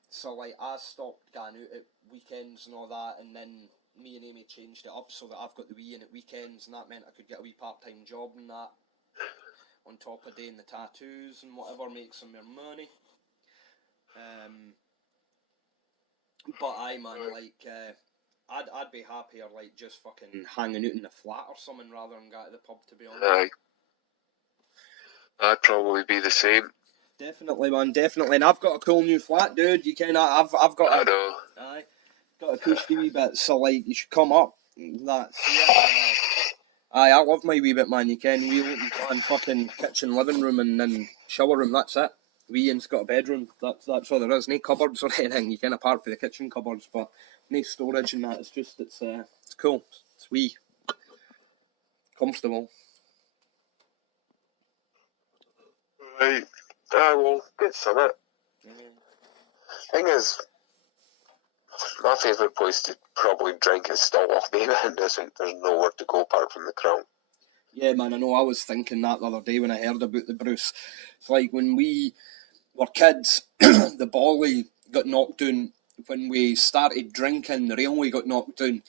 So like, I stopped going out at weekends and all that, and then me and Amy changed it up so that I've got the wee in at weekends, and that meant I could get a wee part-time job and that, on top of doing the tattoos and whatever makes some more money. But aye, man, like, I'd be happier like just fucking hanging out in the flat or something rather than going to the pub, to be honest. Aye. I'd probably be the same. Definitely, man, definitely. And I've got a cool new flat, dude. You can I've got I know. Aye, got a cushy wee bit, so like you should come up. That's aye, I love my wee bit, man. You can wee open plan fucking kitchen, living room, and then shower room. That's it. Wee and's got a bedroom. That's all there is. No cupboards or anything. You can apart for the kitchen cupboards, but no storage and that. It's cool. It's wee, comfortable. Right. I will get some of it. Thing is, my favourite place to probably drink is still off David. There's nowhere to go apart from the Crown. Yeah, man, I know. I was thinking that the other day when I heard about the Bruce. It's like when we were kids, the Bolly got knocked down. When we started drinking, the Railway got knocked down.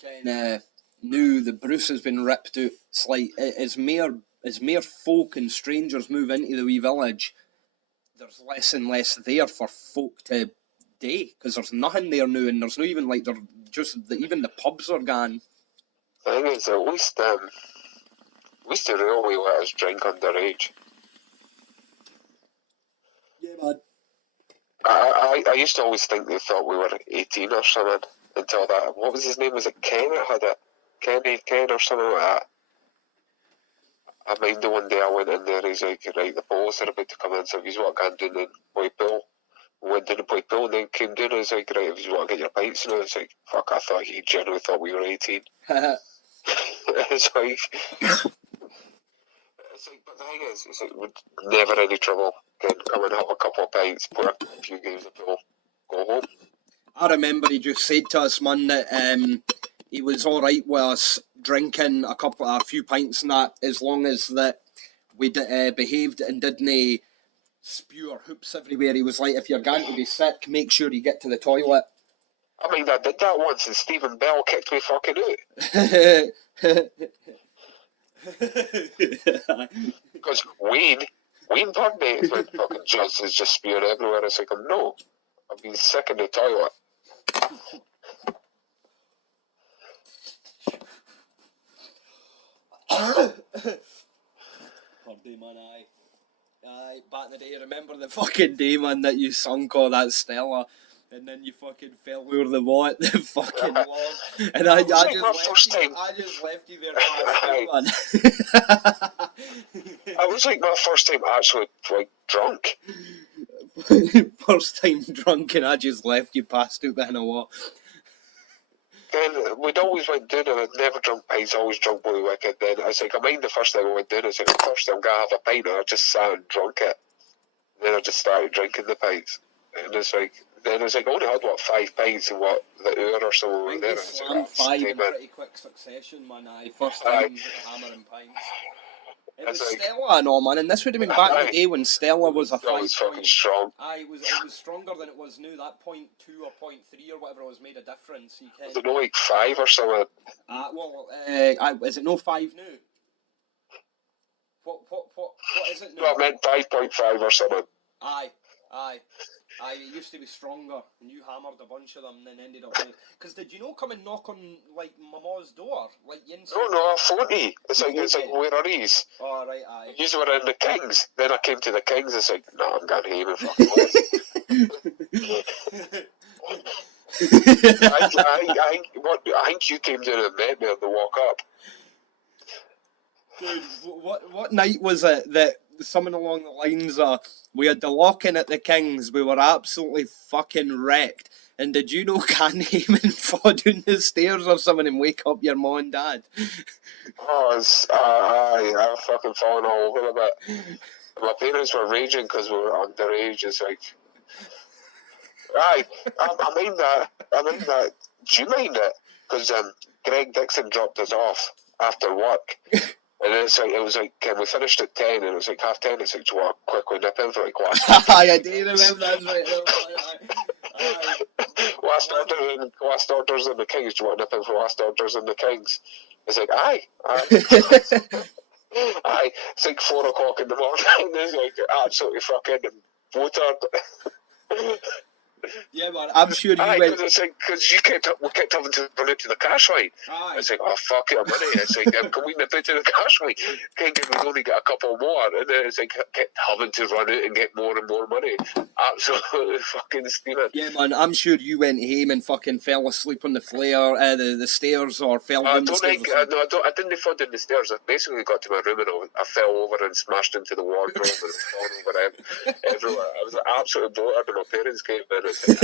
Kind of knew the Bruce has been ripped out. It's like as mere folk and strangers move into the wee village, there's less and less there for folk to do because there's nothing there now, and there's no even like they're just even the pubs are gone. The thing is, at least the Railway let us drink underage. Yeah, man. I used to always think they thought we were 18 or something until that. What was his name? Was it Ken that had it? Ken or something like that. I mind the one day I went in there, he's like, right, the police are about to come in, so if you want to go down and play pool. We went down and played pool and then came down and I was like, right, if you want to get your pints, and I was like, fuck, I thought he genuinely thought we were 18. It's like, but the thing is, it's like, never any trouble. Can come and have a couple of pints, play a few games of pool, go home. I remember he just said to us, man, that he was all right with us drinking a few pints and that, as long as that we behaved and didn't spew our hoops everywhere. He was like, if you're going to be sick, make sure you get to the toilet. I mean, I did that once and Stephen Bell kicked me fucking out. Because Wayne Burnley is with fucking judge is just spewing everywhere. It's like, no, I've been sick in the toilet. Poor day, man, aye, back in the day, remember the fucking day, man, that you sunk all that Stella, and then you fucking fell over the what, the fucking log, and I just left you there passed out, man. That was like my first time actually, like, drunk. First time drunk, and I just left you passed out behind a wall. Then we'd always went down and I'd never drunk pints, always drunk Bully Wicked. Then I was like, I mind the first time I went down, I was like, the first time I'm going to have a pint, and I just sat and drunk it. And then I just started drinking the pints. And it's like, then I was like, I only had, 5 pints in, the hour or so we were there. I was like, 5 in pretty quick succession, man, first time hammering pints. It was like, Stella, no, man, and this would have been back in the day when Stella was a 5 point. Fucking strong. It was stronger than it was now. That 0.2 or 0.3 or whatever was made a difference. You can. Was it no like 5 or something? Is it no 5 now? What is it now? No, I meant 5.5 or something. Aye. It used to be stronger, and you hammered a bunch of them, and then ended up like. Because did you come and knock on like Mama's door, like No, 40. It's like where are these? Oh right, aye. You were in the Kings. Then I came to the Kings. It's like, no, I'm going home and fucking I think you came down and met me on the walk up. Dude, what night was it that something along the lines of we had the lock-in at the Kings, we were absolutely fucking wrecked, and did you can him and fall down the stairs or something and wake up your mom and dad? Oh, I've fucking fallen all over a bit. My parents were raging because we were underage. It's like, I mind that. Do you mind it? Because Greg Dixon dropped us off after work. And then it was like, we finished at 10, and it was like 10:30. It's like, do you want to quickly nip in for like last? I do remember that. Last orders in the Kings. Do you want to nip in for last orders in the Kings? It's like, aye. Aye. It's like 4 o'clock in the morning. It's like absolutely fucking watered. Yeah, man, I'm sure you Aye, went... because it's like, because we kept having to run out to the cash line. Aye. It's like, oh, fuck your money. It's like, can we nip out to the cash line? We've only got a couple more. And then it's like, kept having to run out and get more and more money. Absolutely fucking steaming. Yeah, man, I'm sure you went home and fucking fell asleep on the flare, the stairs, or fell down the stairs. I didn't fall down the stairs. I basically got to my room and I fell over and smashed into the wardrobe and fallen over everywhere. I was absolutely bloated and my parents came in and said,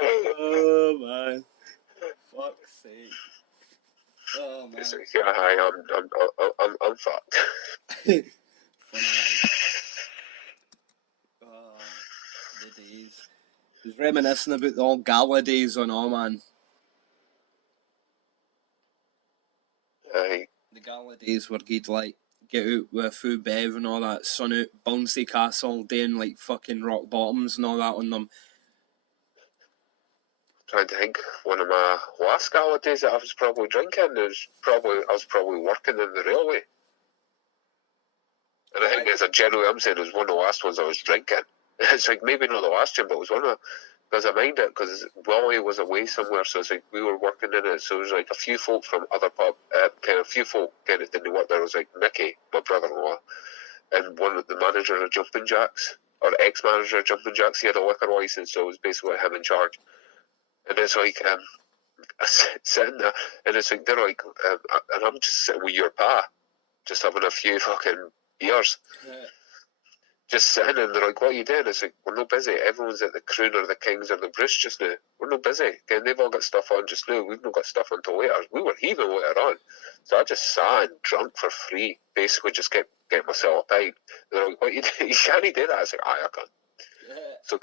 oh, man. Fuck's sake. Oh, man. It's like, yeah, hi, I'm fucked. Funny, man. Oh, the days. I was reminiscing about the old gala days and all, man. Aye. The gala days where you'd, like, get out with a full bev and all that, sun out, bouncy castle, doing, like, fucking rock bottoms and all that on them. Trying to think, one of my last gala days that I was probably drinking, I was probably working in the railway. And I think as a general, I'm saying it was one of the last ones I was drinking. It's like maybe not the last one, but it was one of, because I mind it, because Wally was away somewhere, so it's like we were working in it, so it was like a few folk from other pub, a few folk kind of didn't work there. It was like Nicky, my brother-in-law, and one of the manager of Jumping Jacks, or ex-manager of Jumping Jacks. He had a liquor license, so it was basically him in charge. And it's like, I sitting there, and it's like, they're like, and I'm just sitting with your pa, just having a few fucking beers. Yeah. Just sitting, and they're like, what are you doing? It's like, we're not busy. Everyone's at the Croon or the Kings or the Bruce just now. We're not busy. Again, they've all got stuff on just now. We've not got stuff until later. We were even later on. So I just sat and drunk for free. Basically just kept getting myself a pint. They're like, what are you doing? You can't do that. I was like, aye, I can. Yeah. So,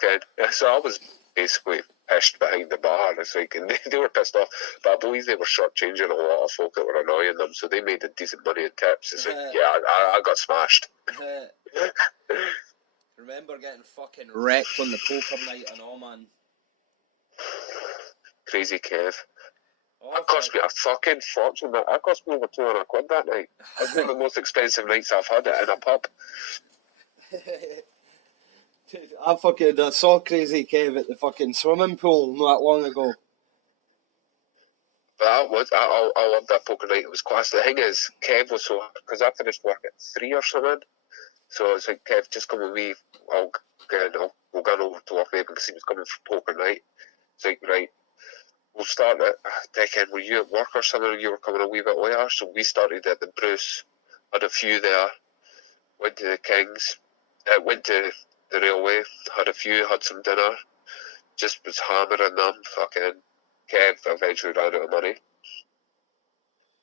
so I was basically pissed behind the bar. It's like, and they were pissed off, but I believe they were shortchanging a lot of folk that were annoying them, so they made a decent money in tips. It's like, yeah, I got smashed. Remember getting fucking wrecked on the poker night and all, man. Crazy Kev. That cost me a fucking fortune. That cost me over 200 quid that night. That's one of the most expensive nights I've had it in a pub. I saw Crazy Kev at the fucking swimming pool not that long ago. But I loved that poker night. It was class. The thing is, Kev was so, because I finished work at 3 or something. So it's like, Kev, just come with me. We'll go over to work because he was coming for poker night. It's like, right, we'll start it. Declan, were you at work or something? Or you were coming a wee bit later? So we started at the Bruce, had a few there, went to the Kings, went to the railway, had a few, had some dinner, just was hammering them. Fucking Kev eventually ran out of money.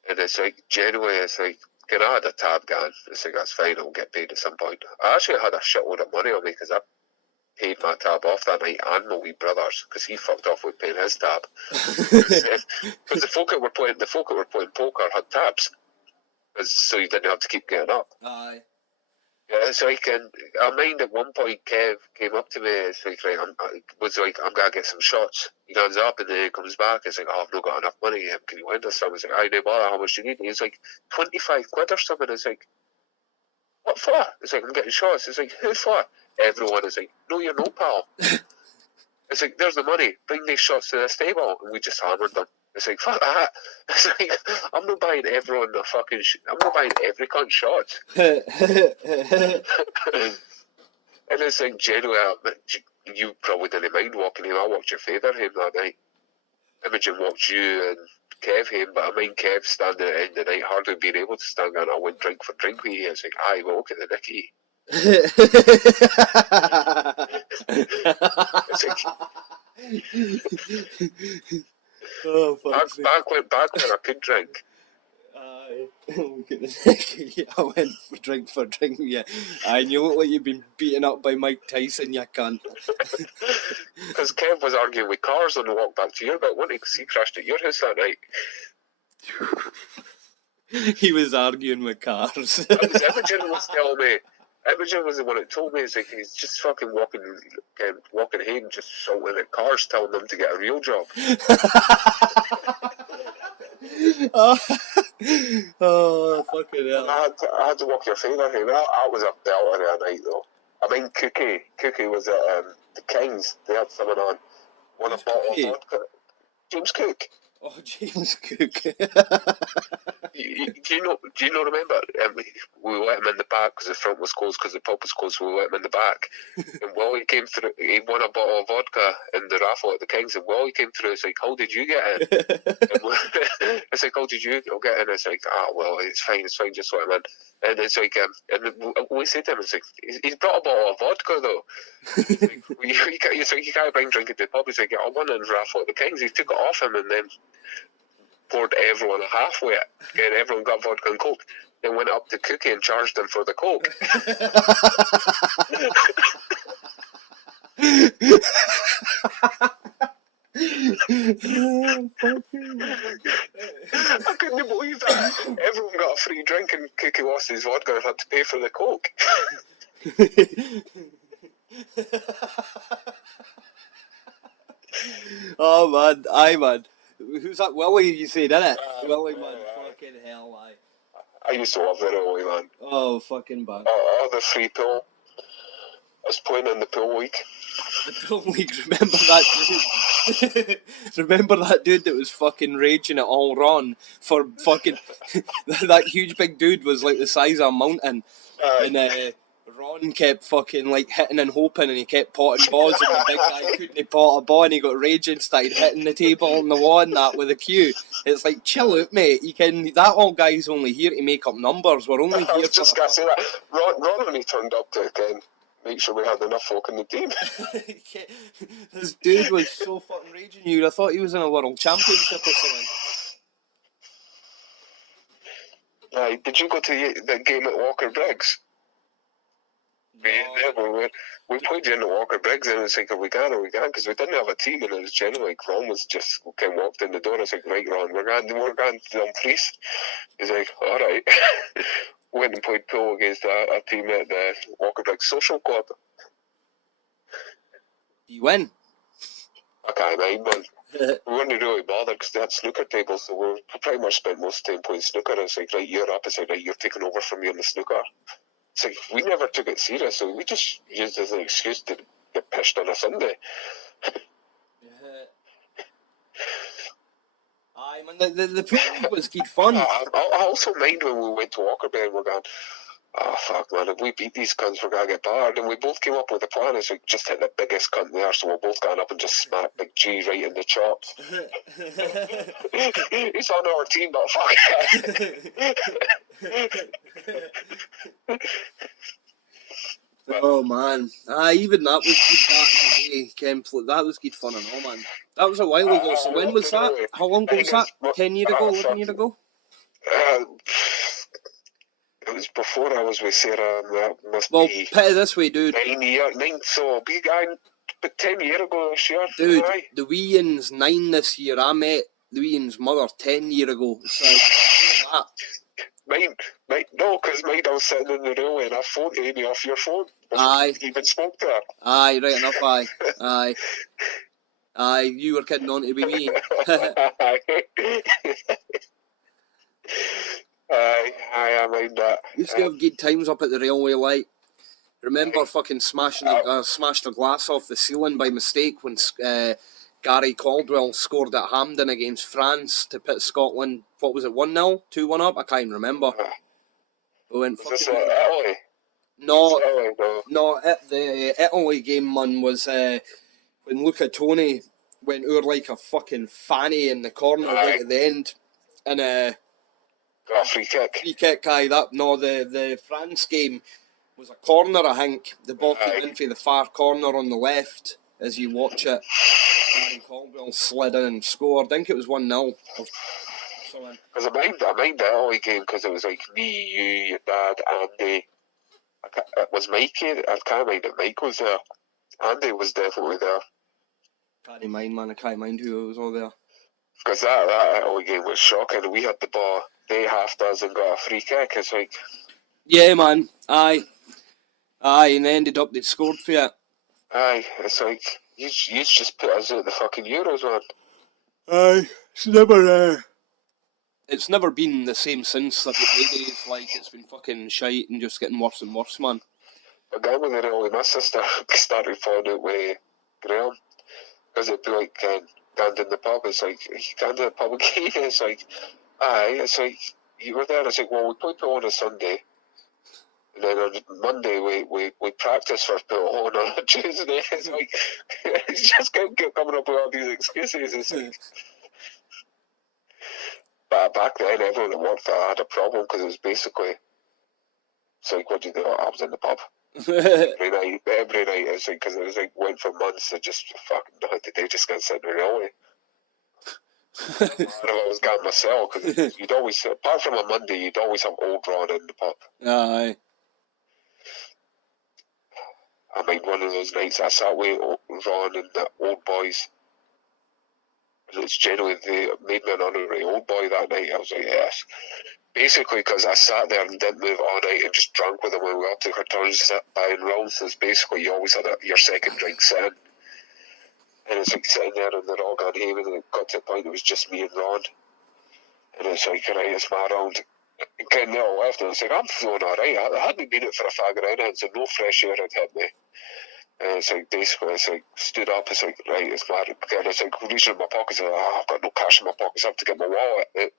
And it's like, genuinely, it's like, can I had a tab going? It's like, that's fine, I'll get paid at some point. I actually had a shitload of money on me because I paid my tab off that night and my wee brother's because he fucked off with paying his tab. Because the folk that were playing poker had tabs, so you didn't have to keep getting up. Aye. Yeah, it's like, and I mind at one point Kev came up to me. It's like, right, I'm gonna get some shots. He goes up and then he comes back. It's like, oh, I've not got enough money. Can you lend us some? It's like, I know, how much do you need? And he's like, 25 quid or something. It's like, what for? It's like, I'm getting shots. It's like, who for? Everyone is like, no, you're no, pal. It's like, there's the money. Bring these shots to this table, and we just hammered them. It's like, fuck that. It's like, I'm not buying everyone the fucking I'm not buying every cunt shots. And it's like, genuinely, you probably didn't mind walking him. I walked your father home that night. Imogen walked you and Kev home, but I mind Kev standing at the end of the night, hardly being able to stand there, and I went drink for drink with you. It's like, aye, well, look at the Nicky. It's like, oh, back when I could drink. Look at the yeah, I went for drink, yeah. And you look like you've been beaten up by Mike Tyson, you cunt. Because Kev was arguing with cars on the walk back to your bit, wasn't he? Because he crashed at your house that night. He was arguing with cars. Imogen was telling me. Imogen was the one that told me. It's like he's just fucking walking home, just shouting at cars, telling them to get a real job. Oh, fucking hell. I had to walk your father home. I was a belter of a night, though. I mean, Cookie was at the Kings. They had someone on. Won a bottle of vodka. James Cook. Oh, James Cook. Do you know? Remember, we let him in the back because the front was closed because the pub was closed. So we let him in the back, and while he came through, he won a bottle of vodka in the raffle at the Kings. And while he came through, it's like, "How did you get in?" It's like, "How did you get in?" It's like, well, it's fine, just let him in." And it's like, and we say to him, it's like, he's brought a bottle of vodka though. It's like, you can't bring drinking to the pub. He's like, I won in the raffle at the Kings. He took it off him and then poured everyone a half with it, and everyone got vodka and coke. Then went up to Cookie and charged him for the coke. I couldn't believe that. Everyone got a free drink and Cookie lost his vodka and had to pay for the coke. Oh man, aye man. Who's that? Willie, you said, innit? Willie, man. Fucking hell, aye. I used to love that Willie, man. Oh, fucking bad. The free pool. I was playing in the pool league. The pool league, remember that dude? Remember that dude that was fucking raging at all Ron for fucking... that huge big dude was like the size of a mountain. And Ron kept fucking like hitting and hoping, and he kept potting balls, and the big guy couldn't pot a ball, and he got raging, started hitting the table and the wall and that with a cue. It's like, chill out, mate. That old guy's only here to make up numbers. We're only here. I was just gonna say that. Ron only turned up to again make sure we had enough folk in the team. This dude was so fucking raging. I thought he was in a world championship or something. Did you go to the game at Walker Briggs? No. We played in at Walker Briggs, and it's like, are we going? Because we didn't have a team, and it was generally like Ron was just kind of walked in the door. It's like, right, Ron, we're going to Dumfries. He's like, all right. Went and played pool against a team at the Walker Briggs Social Club. You win? I can't mind, man. We weren't really bothered because they had snooker tables, so we pretty much spent most of the time playing snooker. It's like, right, you're up. It's like, right, you're taking over from me in the snooker. It's like, we never took it serious, so we just used it as an excuse to get pitched on a Sunday. Aye, man, the pool was good fun. I also mind when we went to Walkerby and we're going, fuck, man, if we beat these cunts, we're going to get battered. And we both came up with a plan. It's like, just hit the biggest cunt there, so we're both going up and just smack Big G right in the chops. He's on our team, but fuck it. Oh man, even that was good back in the day. That was good fun and all, man. That was a while ago. So when was that? How long ago was that? 10 years ago? 11 years ago? It was before I was with Sarah. That must be. Well, put it this way, dude. 9 years. So big guy, but 10 years ago this year. Dude, the wee Ian's 9 this year. I met the wee Ian's mother 10 years ago. So that. Mine, no, because mine I was sitting in the railway and I phoned Amy off your phone. Aye. You even spoke to her. Aye, right enough, aye. Aye, you were kidding on to be me. I mind that. Used to have good times up at the railway light. Remember fucking smashed the glass off the ceiling by mistake when Gary Caldwell scored at Hampden against France to put Scotland, what was it, 1-0? 2-1 up? I can't even remember. We went was this Italy? No, no. The Italy game, man, was when Luca Toni went over like a fucking fanny in the corner right at the end. And got a free kick. The France game was a corner, I think. The ball came in for the far corner on the left as you watch it. Gary Caldwell slid in and scored. I think it was 1-0. Because I mind the Italy game because it was like me, you, your dad, Andy. It was Mikey. I can't mind that Mike was there. Andy was definitely there. Can't mind, man. I can't mind who was all there. Because that Italy game was shocking. We had the ball. They halved us and got a free kick. It's like... Yeah, man. Aye, and they ended up they scored for it. Aye, it's like, you just put us at the fucking Euros, man. Aye, it's never been the same since. Like, it's been fucking shite and just getting worse and worse, man. Again with the really, my sister started falling out with Graham because it'd be like going in the pub. It's like going to the pub again. It's like, aye. It's like you were there. It's like, well, we play pool on a Sunday, and then on Monday we practice for pool on a Tuesday. It's like it's just kept coming up with all these excuses. It's like, but back then, everyone that worked there had a problem because it was basically. It's like, what do you do? I was in the pub. every night. It's like, because it was like, went for months, I just fucking died today, just got sitting in reality. I was going myself, because you'd always, apart from a Monday, you'd always have old Ron in the pub. Aye. I mean, one of those nights I sat with Ron and the old boys, and it's generally, they made me an honorary old boy that night. I was like, yes. Basically, because I sat there and didn't move all night and just drank with them when we all took our turns buying rounds. So it's basically you always had your second drink sitting. And it's like sitting there and they're all gone home, and it got to the point it was just me and Ron. And it's like, right, it's my round. And Ken they all left, and it's like, I'm feeling alright. I hadn't been out for a fag or anything, so no fresh air had hit me. And it's like, basically, it's like, stood up, it's like, right, it's my, again, it's like, reaching in my pockets, and I've got no cash in my pockets, I have to get my wallet.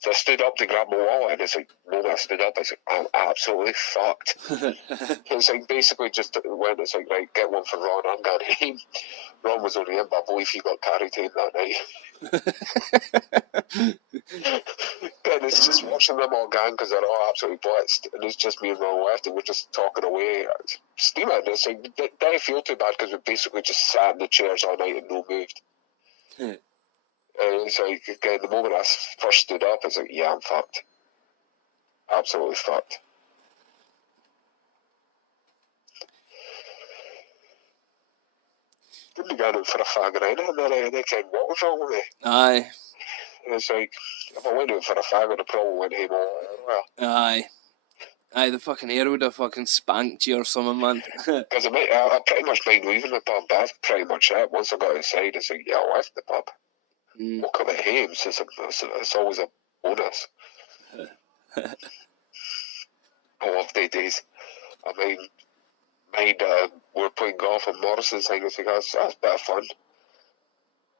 So I stood up to grab my wallet, and it's like, the moment I stood up, I was like, I'm absolutely fucked. It's like, basically, just went, it's like, right, get one for Ron, I'm going home. Ron was only in, but I believe he got carried home that night. And it's just watching them all gang because they're all absolutely blitzed, and it's just me and Ron left, and we're just talking away, steaming. It's like, didn't feel too bad because we basically just sat in the chairs all night and no moved. And it's like, again, the moment I first stood up, it's like, yeah, I'm fucked. Absolutely fucked. Didn't go out for a fag or anything, and they kind of, what was wrong with me? Aye. And it's like, if I went out for a fag, I'd have probably went home all well. Aye. Aye, the fucking air would have fucking spanked you or something, man. Because I pretty much mind leaving the pub, but that's pretty much it. Once I got inside, it's like, yeah, I left the pub. Walk up at home, so it's always a bonus. I love the days. I mean, we were playing golf on Morrison's thing. I think that's a bit of fun.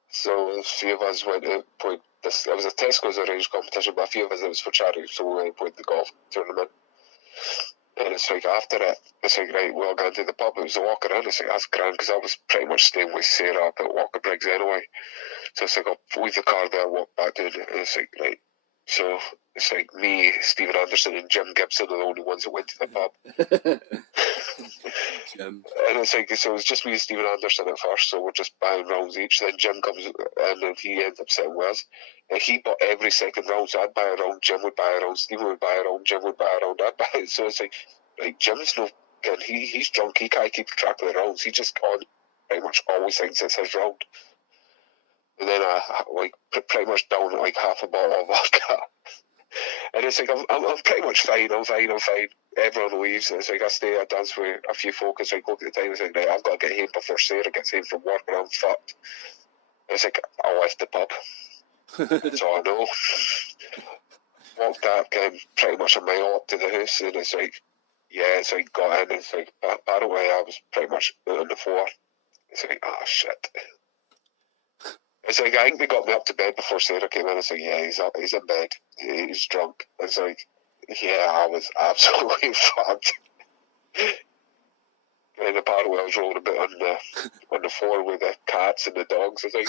So a few of us went to play this. It was a Tesco's arranged competition, but a few of us, it was for charity, so we went and played the golf tournament. And it's like, after it, it's like, right, we're all going to the pub. It was a walk around. It's like, that's grand, because I was pretty much staying with Sarah up at Walker Briggs anyway. So it's like, I'll leave the car there, walk back down, and it's like, right. So it's like me, Stephen Anderson, and Jim Gibson are the only ones that went to the pub. Jim. And it's like, so it was just me and Stephen Anderson at first, so we're just buying rounds each. Then Jim comes and then he ends up sitting with us. And he bought every second round, so I'd buy a round, Jim would buy a round, Stephen would buy a round, Jim would buy a round, I'd buy it. So it's like Jim's no, and he's drunk, he can't keep track of the rounds, he just pretty much always thinks it's his round. And then I like pretty much down like half a bottle of vodka. And it's like, I'm pretty much fine, I'm fine. Everyone leaves, and it's like, I stay, I dance with a few folk, it's like, look at the time, it's like, right, I've got to get home before Sarah gets home from work, and I'm fucked. And it's like, I left the pub. That's all I know. Walked that pretty much a mile up to the house, and it's like, yeah, it's like, got in, and it's like, by the way, I was pretty much out on the floor. It's like, shit. It's like, I think they got me up to bed before Sarah came in. It's like, yeah, he's up, he's in bed, he's drunk. It's like, yeah, I was absolutely fucked. And apparently I was rolling about on the floor with the cats and the dogs. It's like,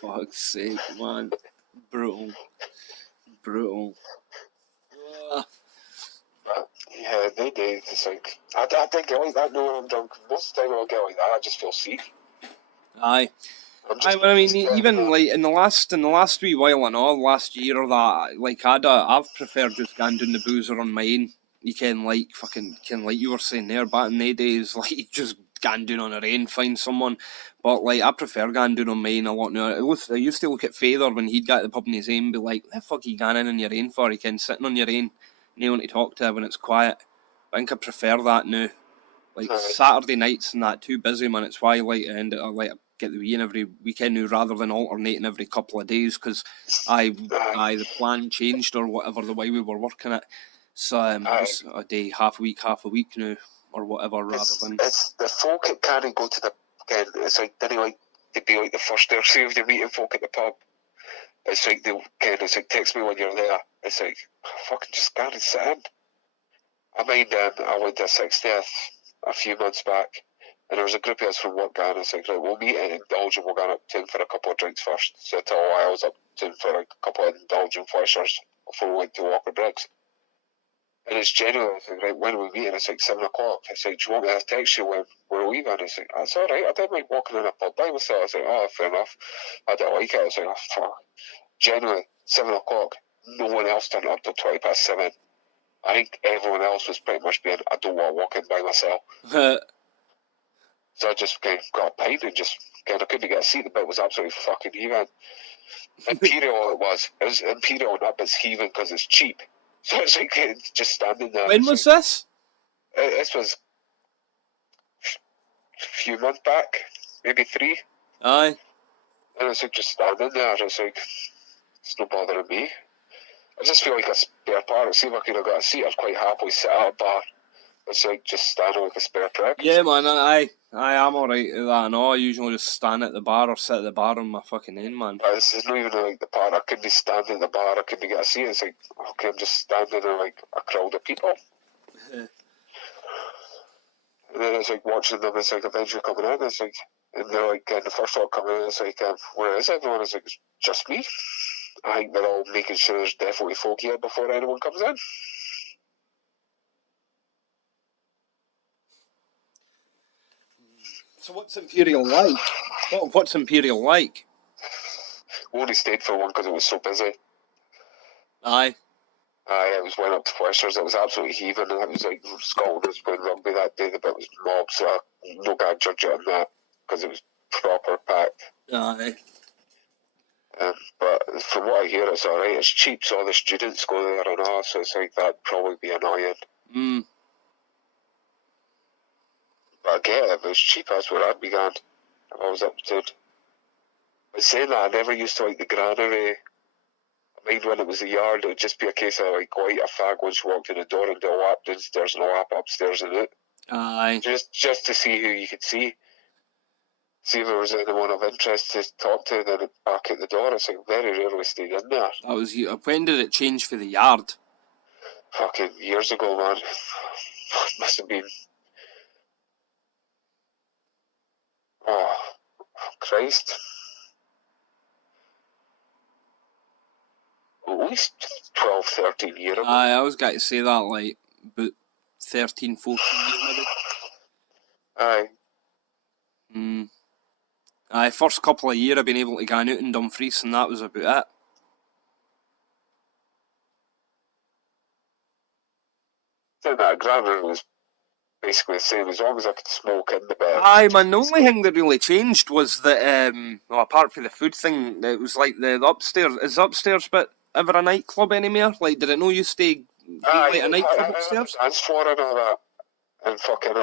fuck's sake, man. Brutal. But yeah, they did. It's like, I think I like that. No, when I'm drunk. Most of the time I get like that, I just feel sick. Aye. I mean, even like in the last wee while and all, last year or that, like I've preferred just going down the boozer on my own. You can like you were saying there back in the days, like just going down on our own, find someone. But like I prefer going down on my own a lot now. I used to look at Fader when he'd get to the pub in his own and be like, "What the fuck are you going in on your own for? You can sitting on your own, no one to talk to when it's quiet." I think I prefer that now. Like Saturday nights and that, too busy, man. It's why and I like get the wee in every weekend now rather than alternating every couple of days because the plan changed or whatever the way we were working it. So just a day, half a week now, or whatever, rather than. It's the folk that can't go to the. Again, it's like didn't like to be like the first there. See if you're meeting folk at the pub. It's like it's like text me when you're there. It's like fucking just go and sit in. I mind I went to a 60th a few months back, and there was a group of us from work going. It's like, right, we'll meet and indulge, and we're going up to for a couple of drinks first. So I told I was up to for a couple of indulgent flashers before we went to Walker Briggs. And it's genuine. It's like, right, when are we meeting? It's like 7 o'clock. It's like, do you want me to text you when we're leaving? It's like, that's all right. I don't like walking in a pub by myself. I was like, oh, fair enough. I don't like it. I was like, oh, fuck. Genuinely, 7 o'clock. No one else turned up till 20 past 7. I think everyone else was pretty much being, I don't want to walk in by myself. So I just kind of got a pint and just kind of couldn't get a seat. The bit was absolutely fucking heaving. Imperial it was. It was Imperial and up it's heaving because it's cheap. So it's like just standing there. When was this? This was a few months back, maybe 3. Aye. And it's like just standing there. It's like, it's no bothering me. I just feel like a spare part. See if I could have got a seat, I'd quite happily sit at a bar. It's like just standing like a spare prick. Yeah, man, I am alright with that. No, I usually just stand at the bar or sit at the bar on my fucking end, man. But this is not even like the part. I couldn't be standing at the bar, I couldn't get a seat. It's like, okay, I'm just standing in like a crowd of people. And then it's like watching them, it's like eventually coming in, it's like, and they're like, the first one coming in, it's like, where is everyone? It's like, it's just me. I think they're all making sure there's definitely folk here before anyone comes in. So what's Imperial like? What's Imperial like? We only stayed for one because it was so busy. Aye. It was went up to Fleshers. It was absolutely heaving, and it was like Scotland was playing rugby that day. The bit was mob, so no guy judge it on that because it was proper packed. Aye. But from what I hear, it's alright. It's cheap, so all the students go there and all, so it's like that'd probably be annoying. But I get it. If it was cheap, that's where I'd be going. If I was up to. But saying that, I never used to like the granary. I mean, when it was the yard, it would just be a case of like light a fag once you walked in the door and do a lap downstairs and a lap upstairs and out. Aye. Just to see who you could see. See if there was anyone of interest to talk to, then back at the door. It's like very rarely stayed in there. That was you. When did it change for the yard? Fucking years ago, man. Must have been. Oh, Christ. At least 12, 13 years ago. Aye, I was going to say that, like, about 13, 14 years maybe. Aye. Aye, first couple of years I've been able to go out in Dumfries, and that was about it. Then that granary was basically the same, as long as I could smoke in the bed. Aye, man, the only thing that really changed was that, well, apart from the food thing, it was like the upstairs. Is the upstairs bit ever a nightclub anymore? Like, did it know you stay like a nightclub upstairs? Dance floor and all that. And fucking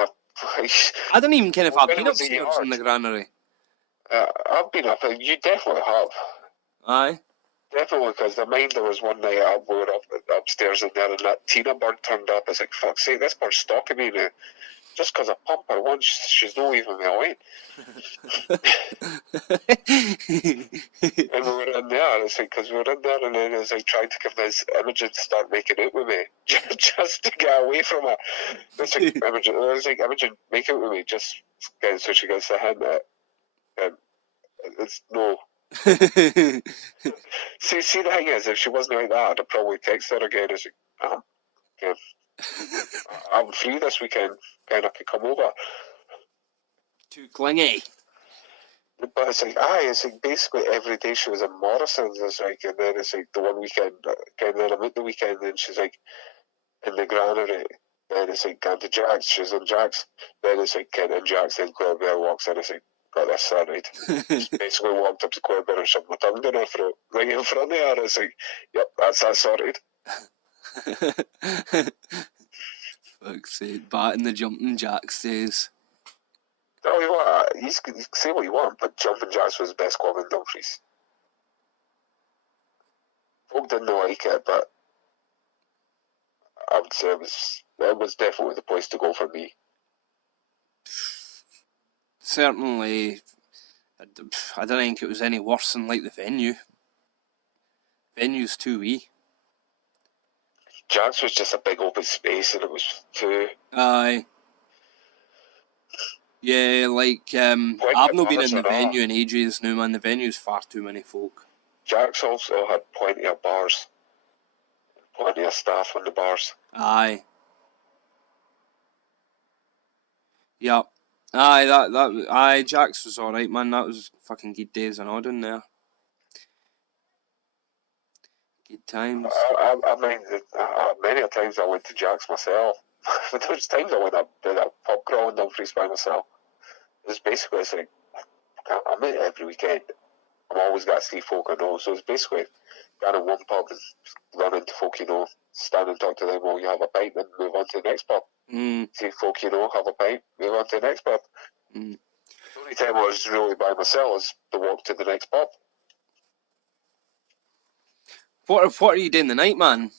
I don't even care if I've been upstairs in the granary. I've been up, and you definitely have. Aye. Definitely, because the mind there was one night we were upstairs in there, and that Tina bird turned up. It's like, fuck's sake, this bird's stalking me now. Just because I pump her once, she's not leaving me alone. And we were in there, it's like, because we were in there, and then it's like trying to convince Imogen to start making out with me, just to get away from her. It's like, Imogen, make out with me, just so she gets the hint at it. It's no. See, the thing is, if she wasn't like that, I'd have probably text her again. It's like, okay. I'm free this weekend, and I could come over. Too clingy. But it's like, it's like basically every day she was in Morrison's, it's like, and then it's like the one weekend, and then I'm at the weekend, and she's like in the granary, then it's like gone to Jack's, she's in Jack's, then it's like Ken and Jack's, then Claire Bear walks in, it's like, got this sorted. Basically walked up to Claire Bear and shoved my tongue down her throat, right in front of her, it's like, yep, that's that sorted. Fuck's sake, batting the jumping jacks days. Tell you what, you can say what you want, but Jumping Jacks was the best club in Dumfries. Folk didn't like it, but I would say it was definitely the place to go for me. Certainly, I don't think it was any worse than like the venue. Venue's too wee. Jack's was just a big open space, and it was too. Aye. Yeah, like I've not been in the venue in ages now, man. The venue's far too many folk. Jack's also had plenty of bars, plenty of staff on the bars. Aye. Yep. Aye, Jack's was alright, man. That was fucking good days and all in there. Good times. I mean, many a times I went to Jack's myself. But there's times I went up to that pub crawl in Dumfries by myself. It's like, I'm in it every weekend. I've always got to see folk I know. So it's basically going to one pub and run into folk you know, stand and talk to them while you have a pint and move on to the next pub. See folk you know, have a pint, move on to the next pub. The only time I was really by myself is to walk to the next pub. What are you doing the night, man?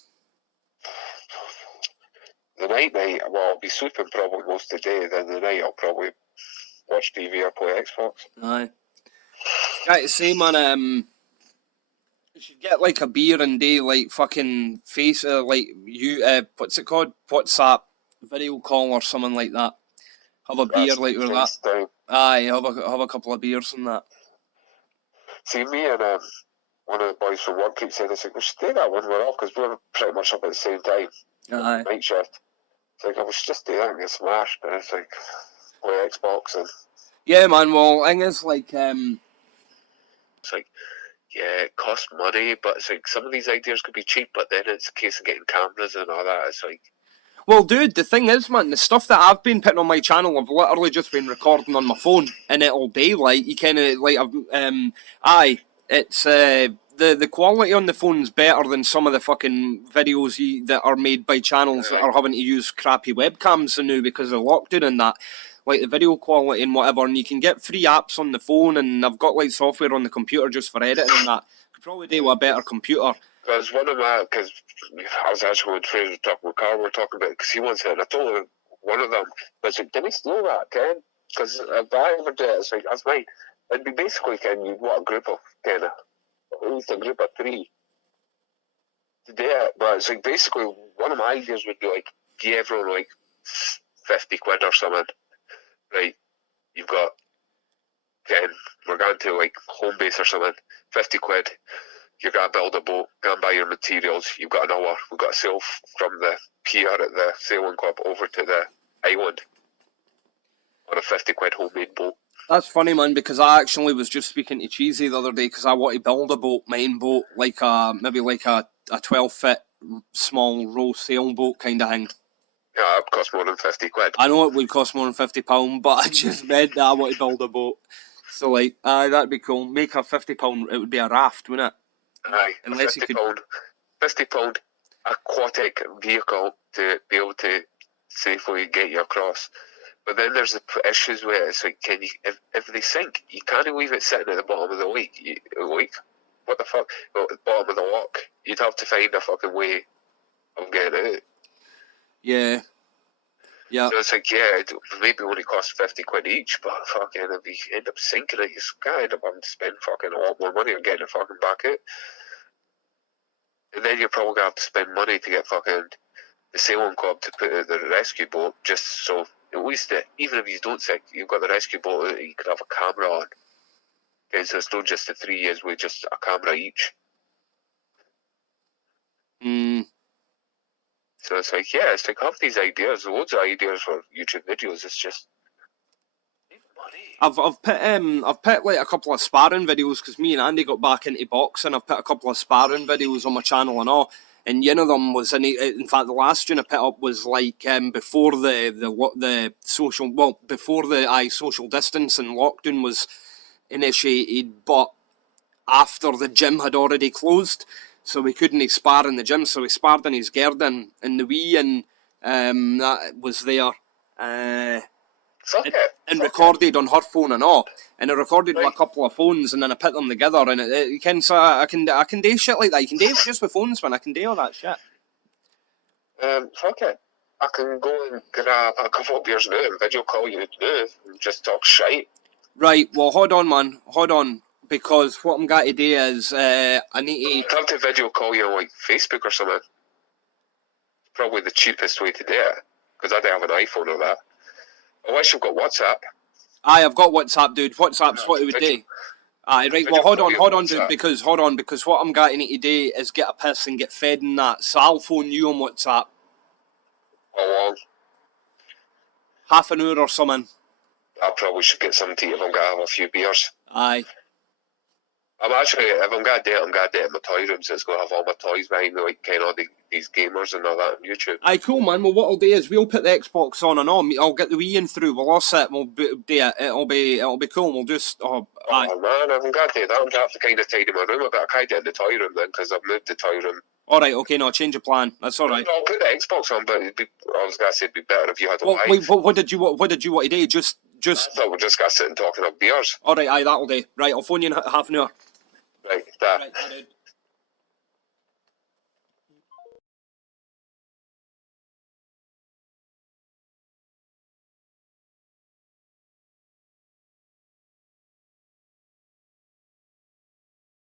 The night, well, I'll be sleeping probably most of the day. Then the night, I'll probably watch TV or play Xbox. Aye. Got to say, man, you should get like a beer and do like fucking what's it called? WhatsApp video call or something like that. Have a beer like with that. Time. Aye, have a couple of beers and that. See, me and one of the boys from work keep saying, it's like, we should do that when we're off, because we're pretty much up at the same time. Aye. Night shift. It's like, we should just do that and get smashed. And it's like, play Xbox and... Yeah, man, well, thing is, like, It's like, yeah, it costs money, but it's like, some of these ideas could be cheap, but then it's a case of getting cameras and all that. It's like... Well, dude, the thing is, man, the stuff that I've been putting on my channel, I've literally just been recording on my phone, and it'll be like, you kind of, like, it's, the quality on the phone's better than some of the fucking videos that are made by channels that are having to use crappy webcams now because of lockdown and that. Like, the video quality and whatever, and you can get free apps on the phone, and I've got, like, software on the computer just for editing and that. Could probably do with a better computer. Because because I was actually with Fraser talking with Carl, we were talking about, because he once said, I told him, one of them, but it's like, didn't he steal that, Ken? Because if I ever did it, it's like, that's mine. It'd be basically, Ken, you'd want a group of, kind of, at least a group of 3 to do it, but it's like, basically, one of my ideas would be like, give everyone like 50 quid or something, right? You've got, Ken, we're going to like home base or something, 50 quid. You're going to build a boat, go and buy your materials. You've got an hour. We've got a sail from the pier at the sailing club over to the island on a 50 quid homemade boat. That's funny, man, because I actually was just speaking to Cheesy the other day because I want to build a boat, main boat, like maybe like a 12-foot small row sailboat kind of thing. Yeah, it would cost more than 50 quid. I know it would cost more than £50, but I just meant that I want to build a boat. So, like, that'd be cool. Make a £50, it would be a raft, wouldn't it? Aye, unless £50 aquatic vehicle to be able to safely get you across. But then there's the issues with it. It's like, can you, if they sink, you can't leave it sitting at the bottom of the lake. What the fuck? Well, at the bottom of the lock. You'd have to find a fucking way of getting out. Yeah. Yeah. So it's like, yeah, it maybe only cost 50 quid each, but fucking, if you end up sinking it, you gotta end up having to spend fucking a lot more money on getting it fucking back out. And then you're probably gonna have to spend money to get fucking the sailing club to put out the rescue boat, just so at least even if you don't sink, you've got the rescue boat out, you could have a camera on. Okay, so it's not just the 3 years with just a camera each. So it's like, yeah, it's like half these ideas, loads of ideas for YouTube videos. It's just money. I've put like a couple of sparring videos because me and Andy got back into boxing. I've put a couple of sparring videos on my channel and all, and one of them was in fact the last one I put up was like before the social distance and lockdown was initiated, but after the gym had already closed. So we couldn't spar in the gym, so we sparred in his garden in the wee, and that was there. And recorded on her phone and all. And I recorded with a couple of phones, and then I put them together, and you can, so I can do shit like that. You can do it just with phones, man. I can do all that shit. Fuck it. I can go and grab a couple of beers now and video call you now and just talk shite. Right, well, hold on, man. Hold on. Because what I'm going to do is, I need I'd have to video call you on like Facebook or something. Probably the cheapest way to do it. Because I don't have an iPhone or that. Unless you've got WhatsApp. Aye, I've got WhatsApp, dude. WhatsApp's what it would do. Aye, right, well, hold on, dude, because what I'm going to need to do is get a piss and get fed and that, so I'll phone you on WhatsApp. How long? Half an hour or something. I probably should get something to eat if I'm going to have a few beers. Aye. I'm actually, if I'm going to do it, I'm going to do it in my toy room, so it's going to have all my toys behind me, like kind of these gamers and all that on YouTube. Aye, cool, man. Well, what I'll do is we'll put the Xbox on and on. I'll get the Wii in through. We'll all sit. We'll do it. It'll be cool. We'll just. Oh man, if I'm going to do that, I'm going to have to kind of tidy my room a bit. I can't do it in the toy room then because I've moved the toy room. All right, okay, no, change of plan. That's all right. I'll put the Xbox on, but I was going to say it'd be better if you had a live. Wait, what did you want to do? Just. I thought we're just going to sit and talking about beers. All right, aye, that'll do. Right, I'll phone you in half an hour. Right, that. Right, dude.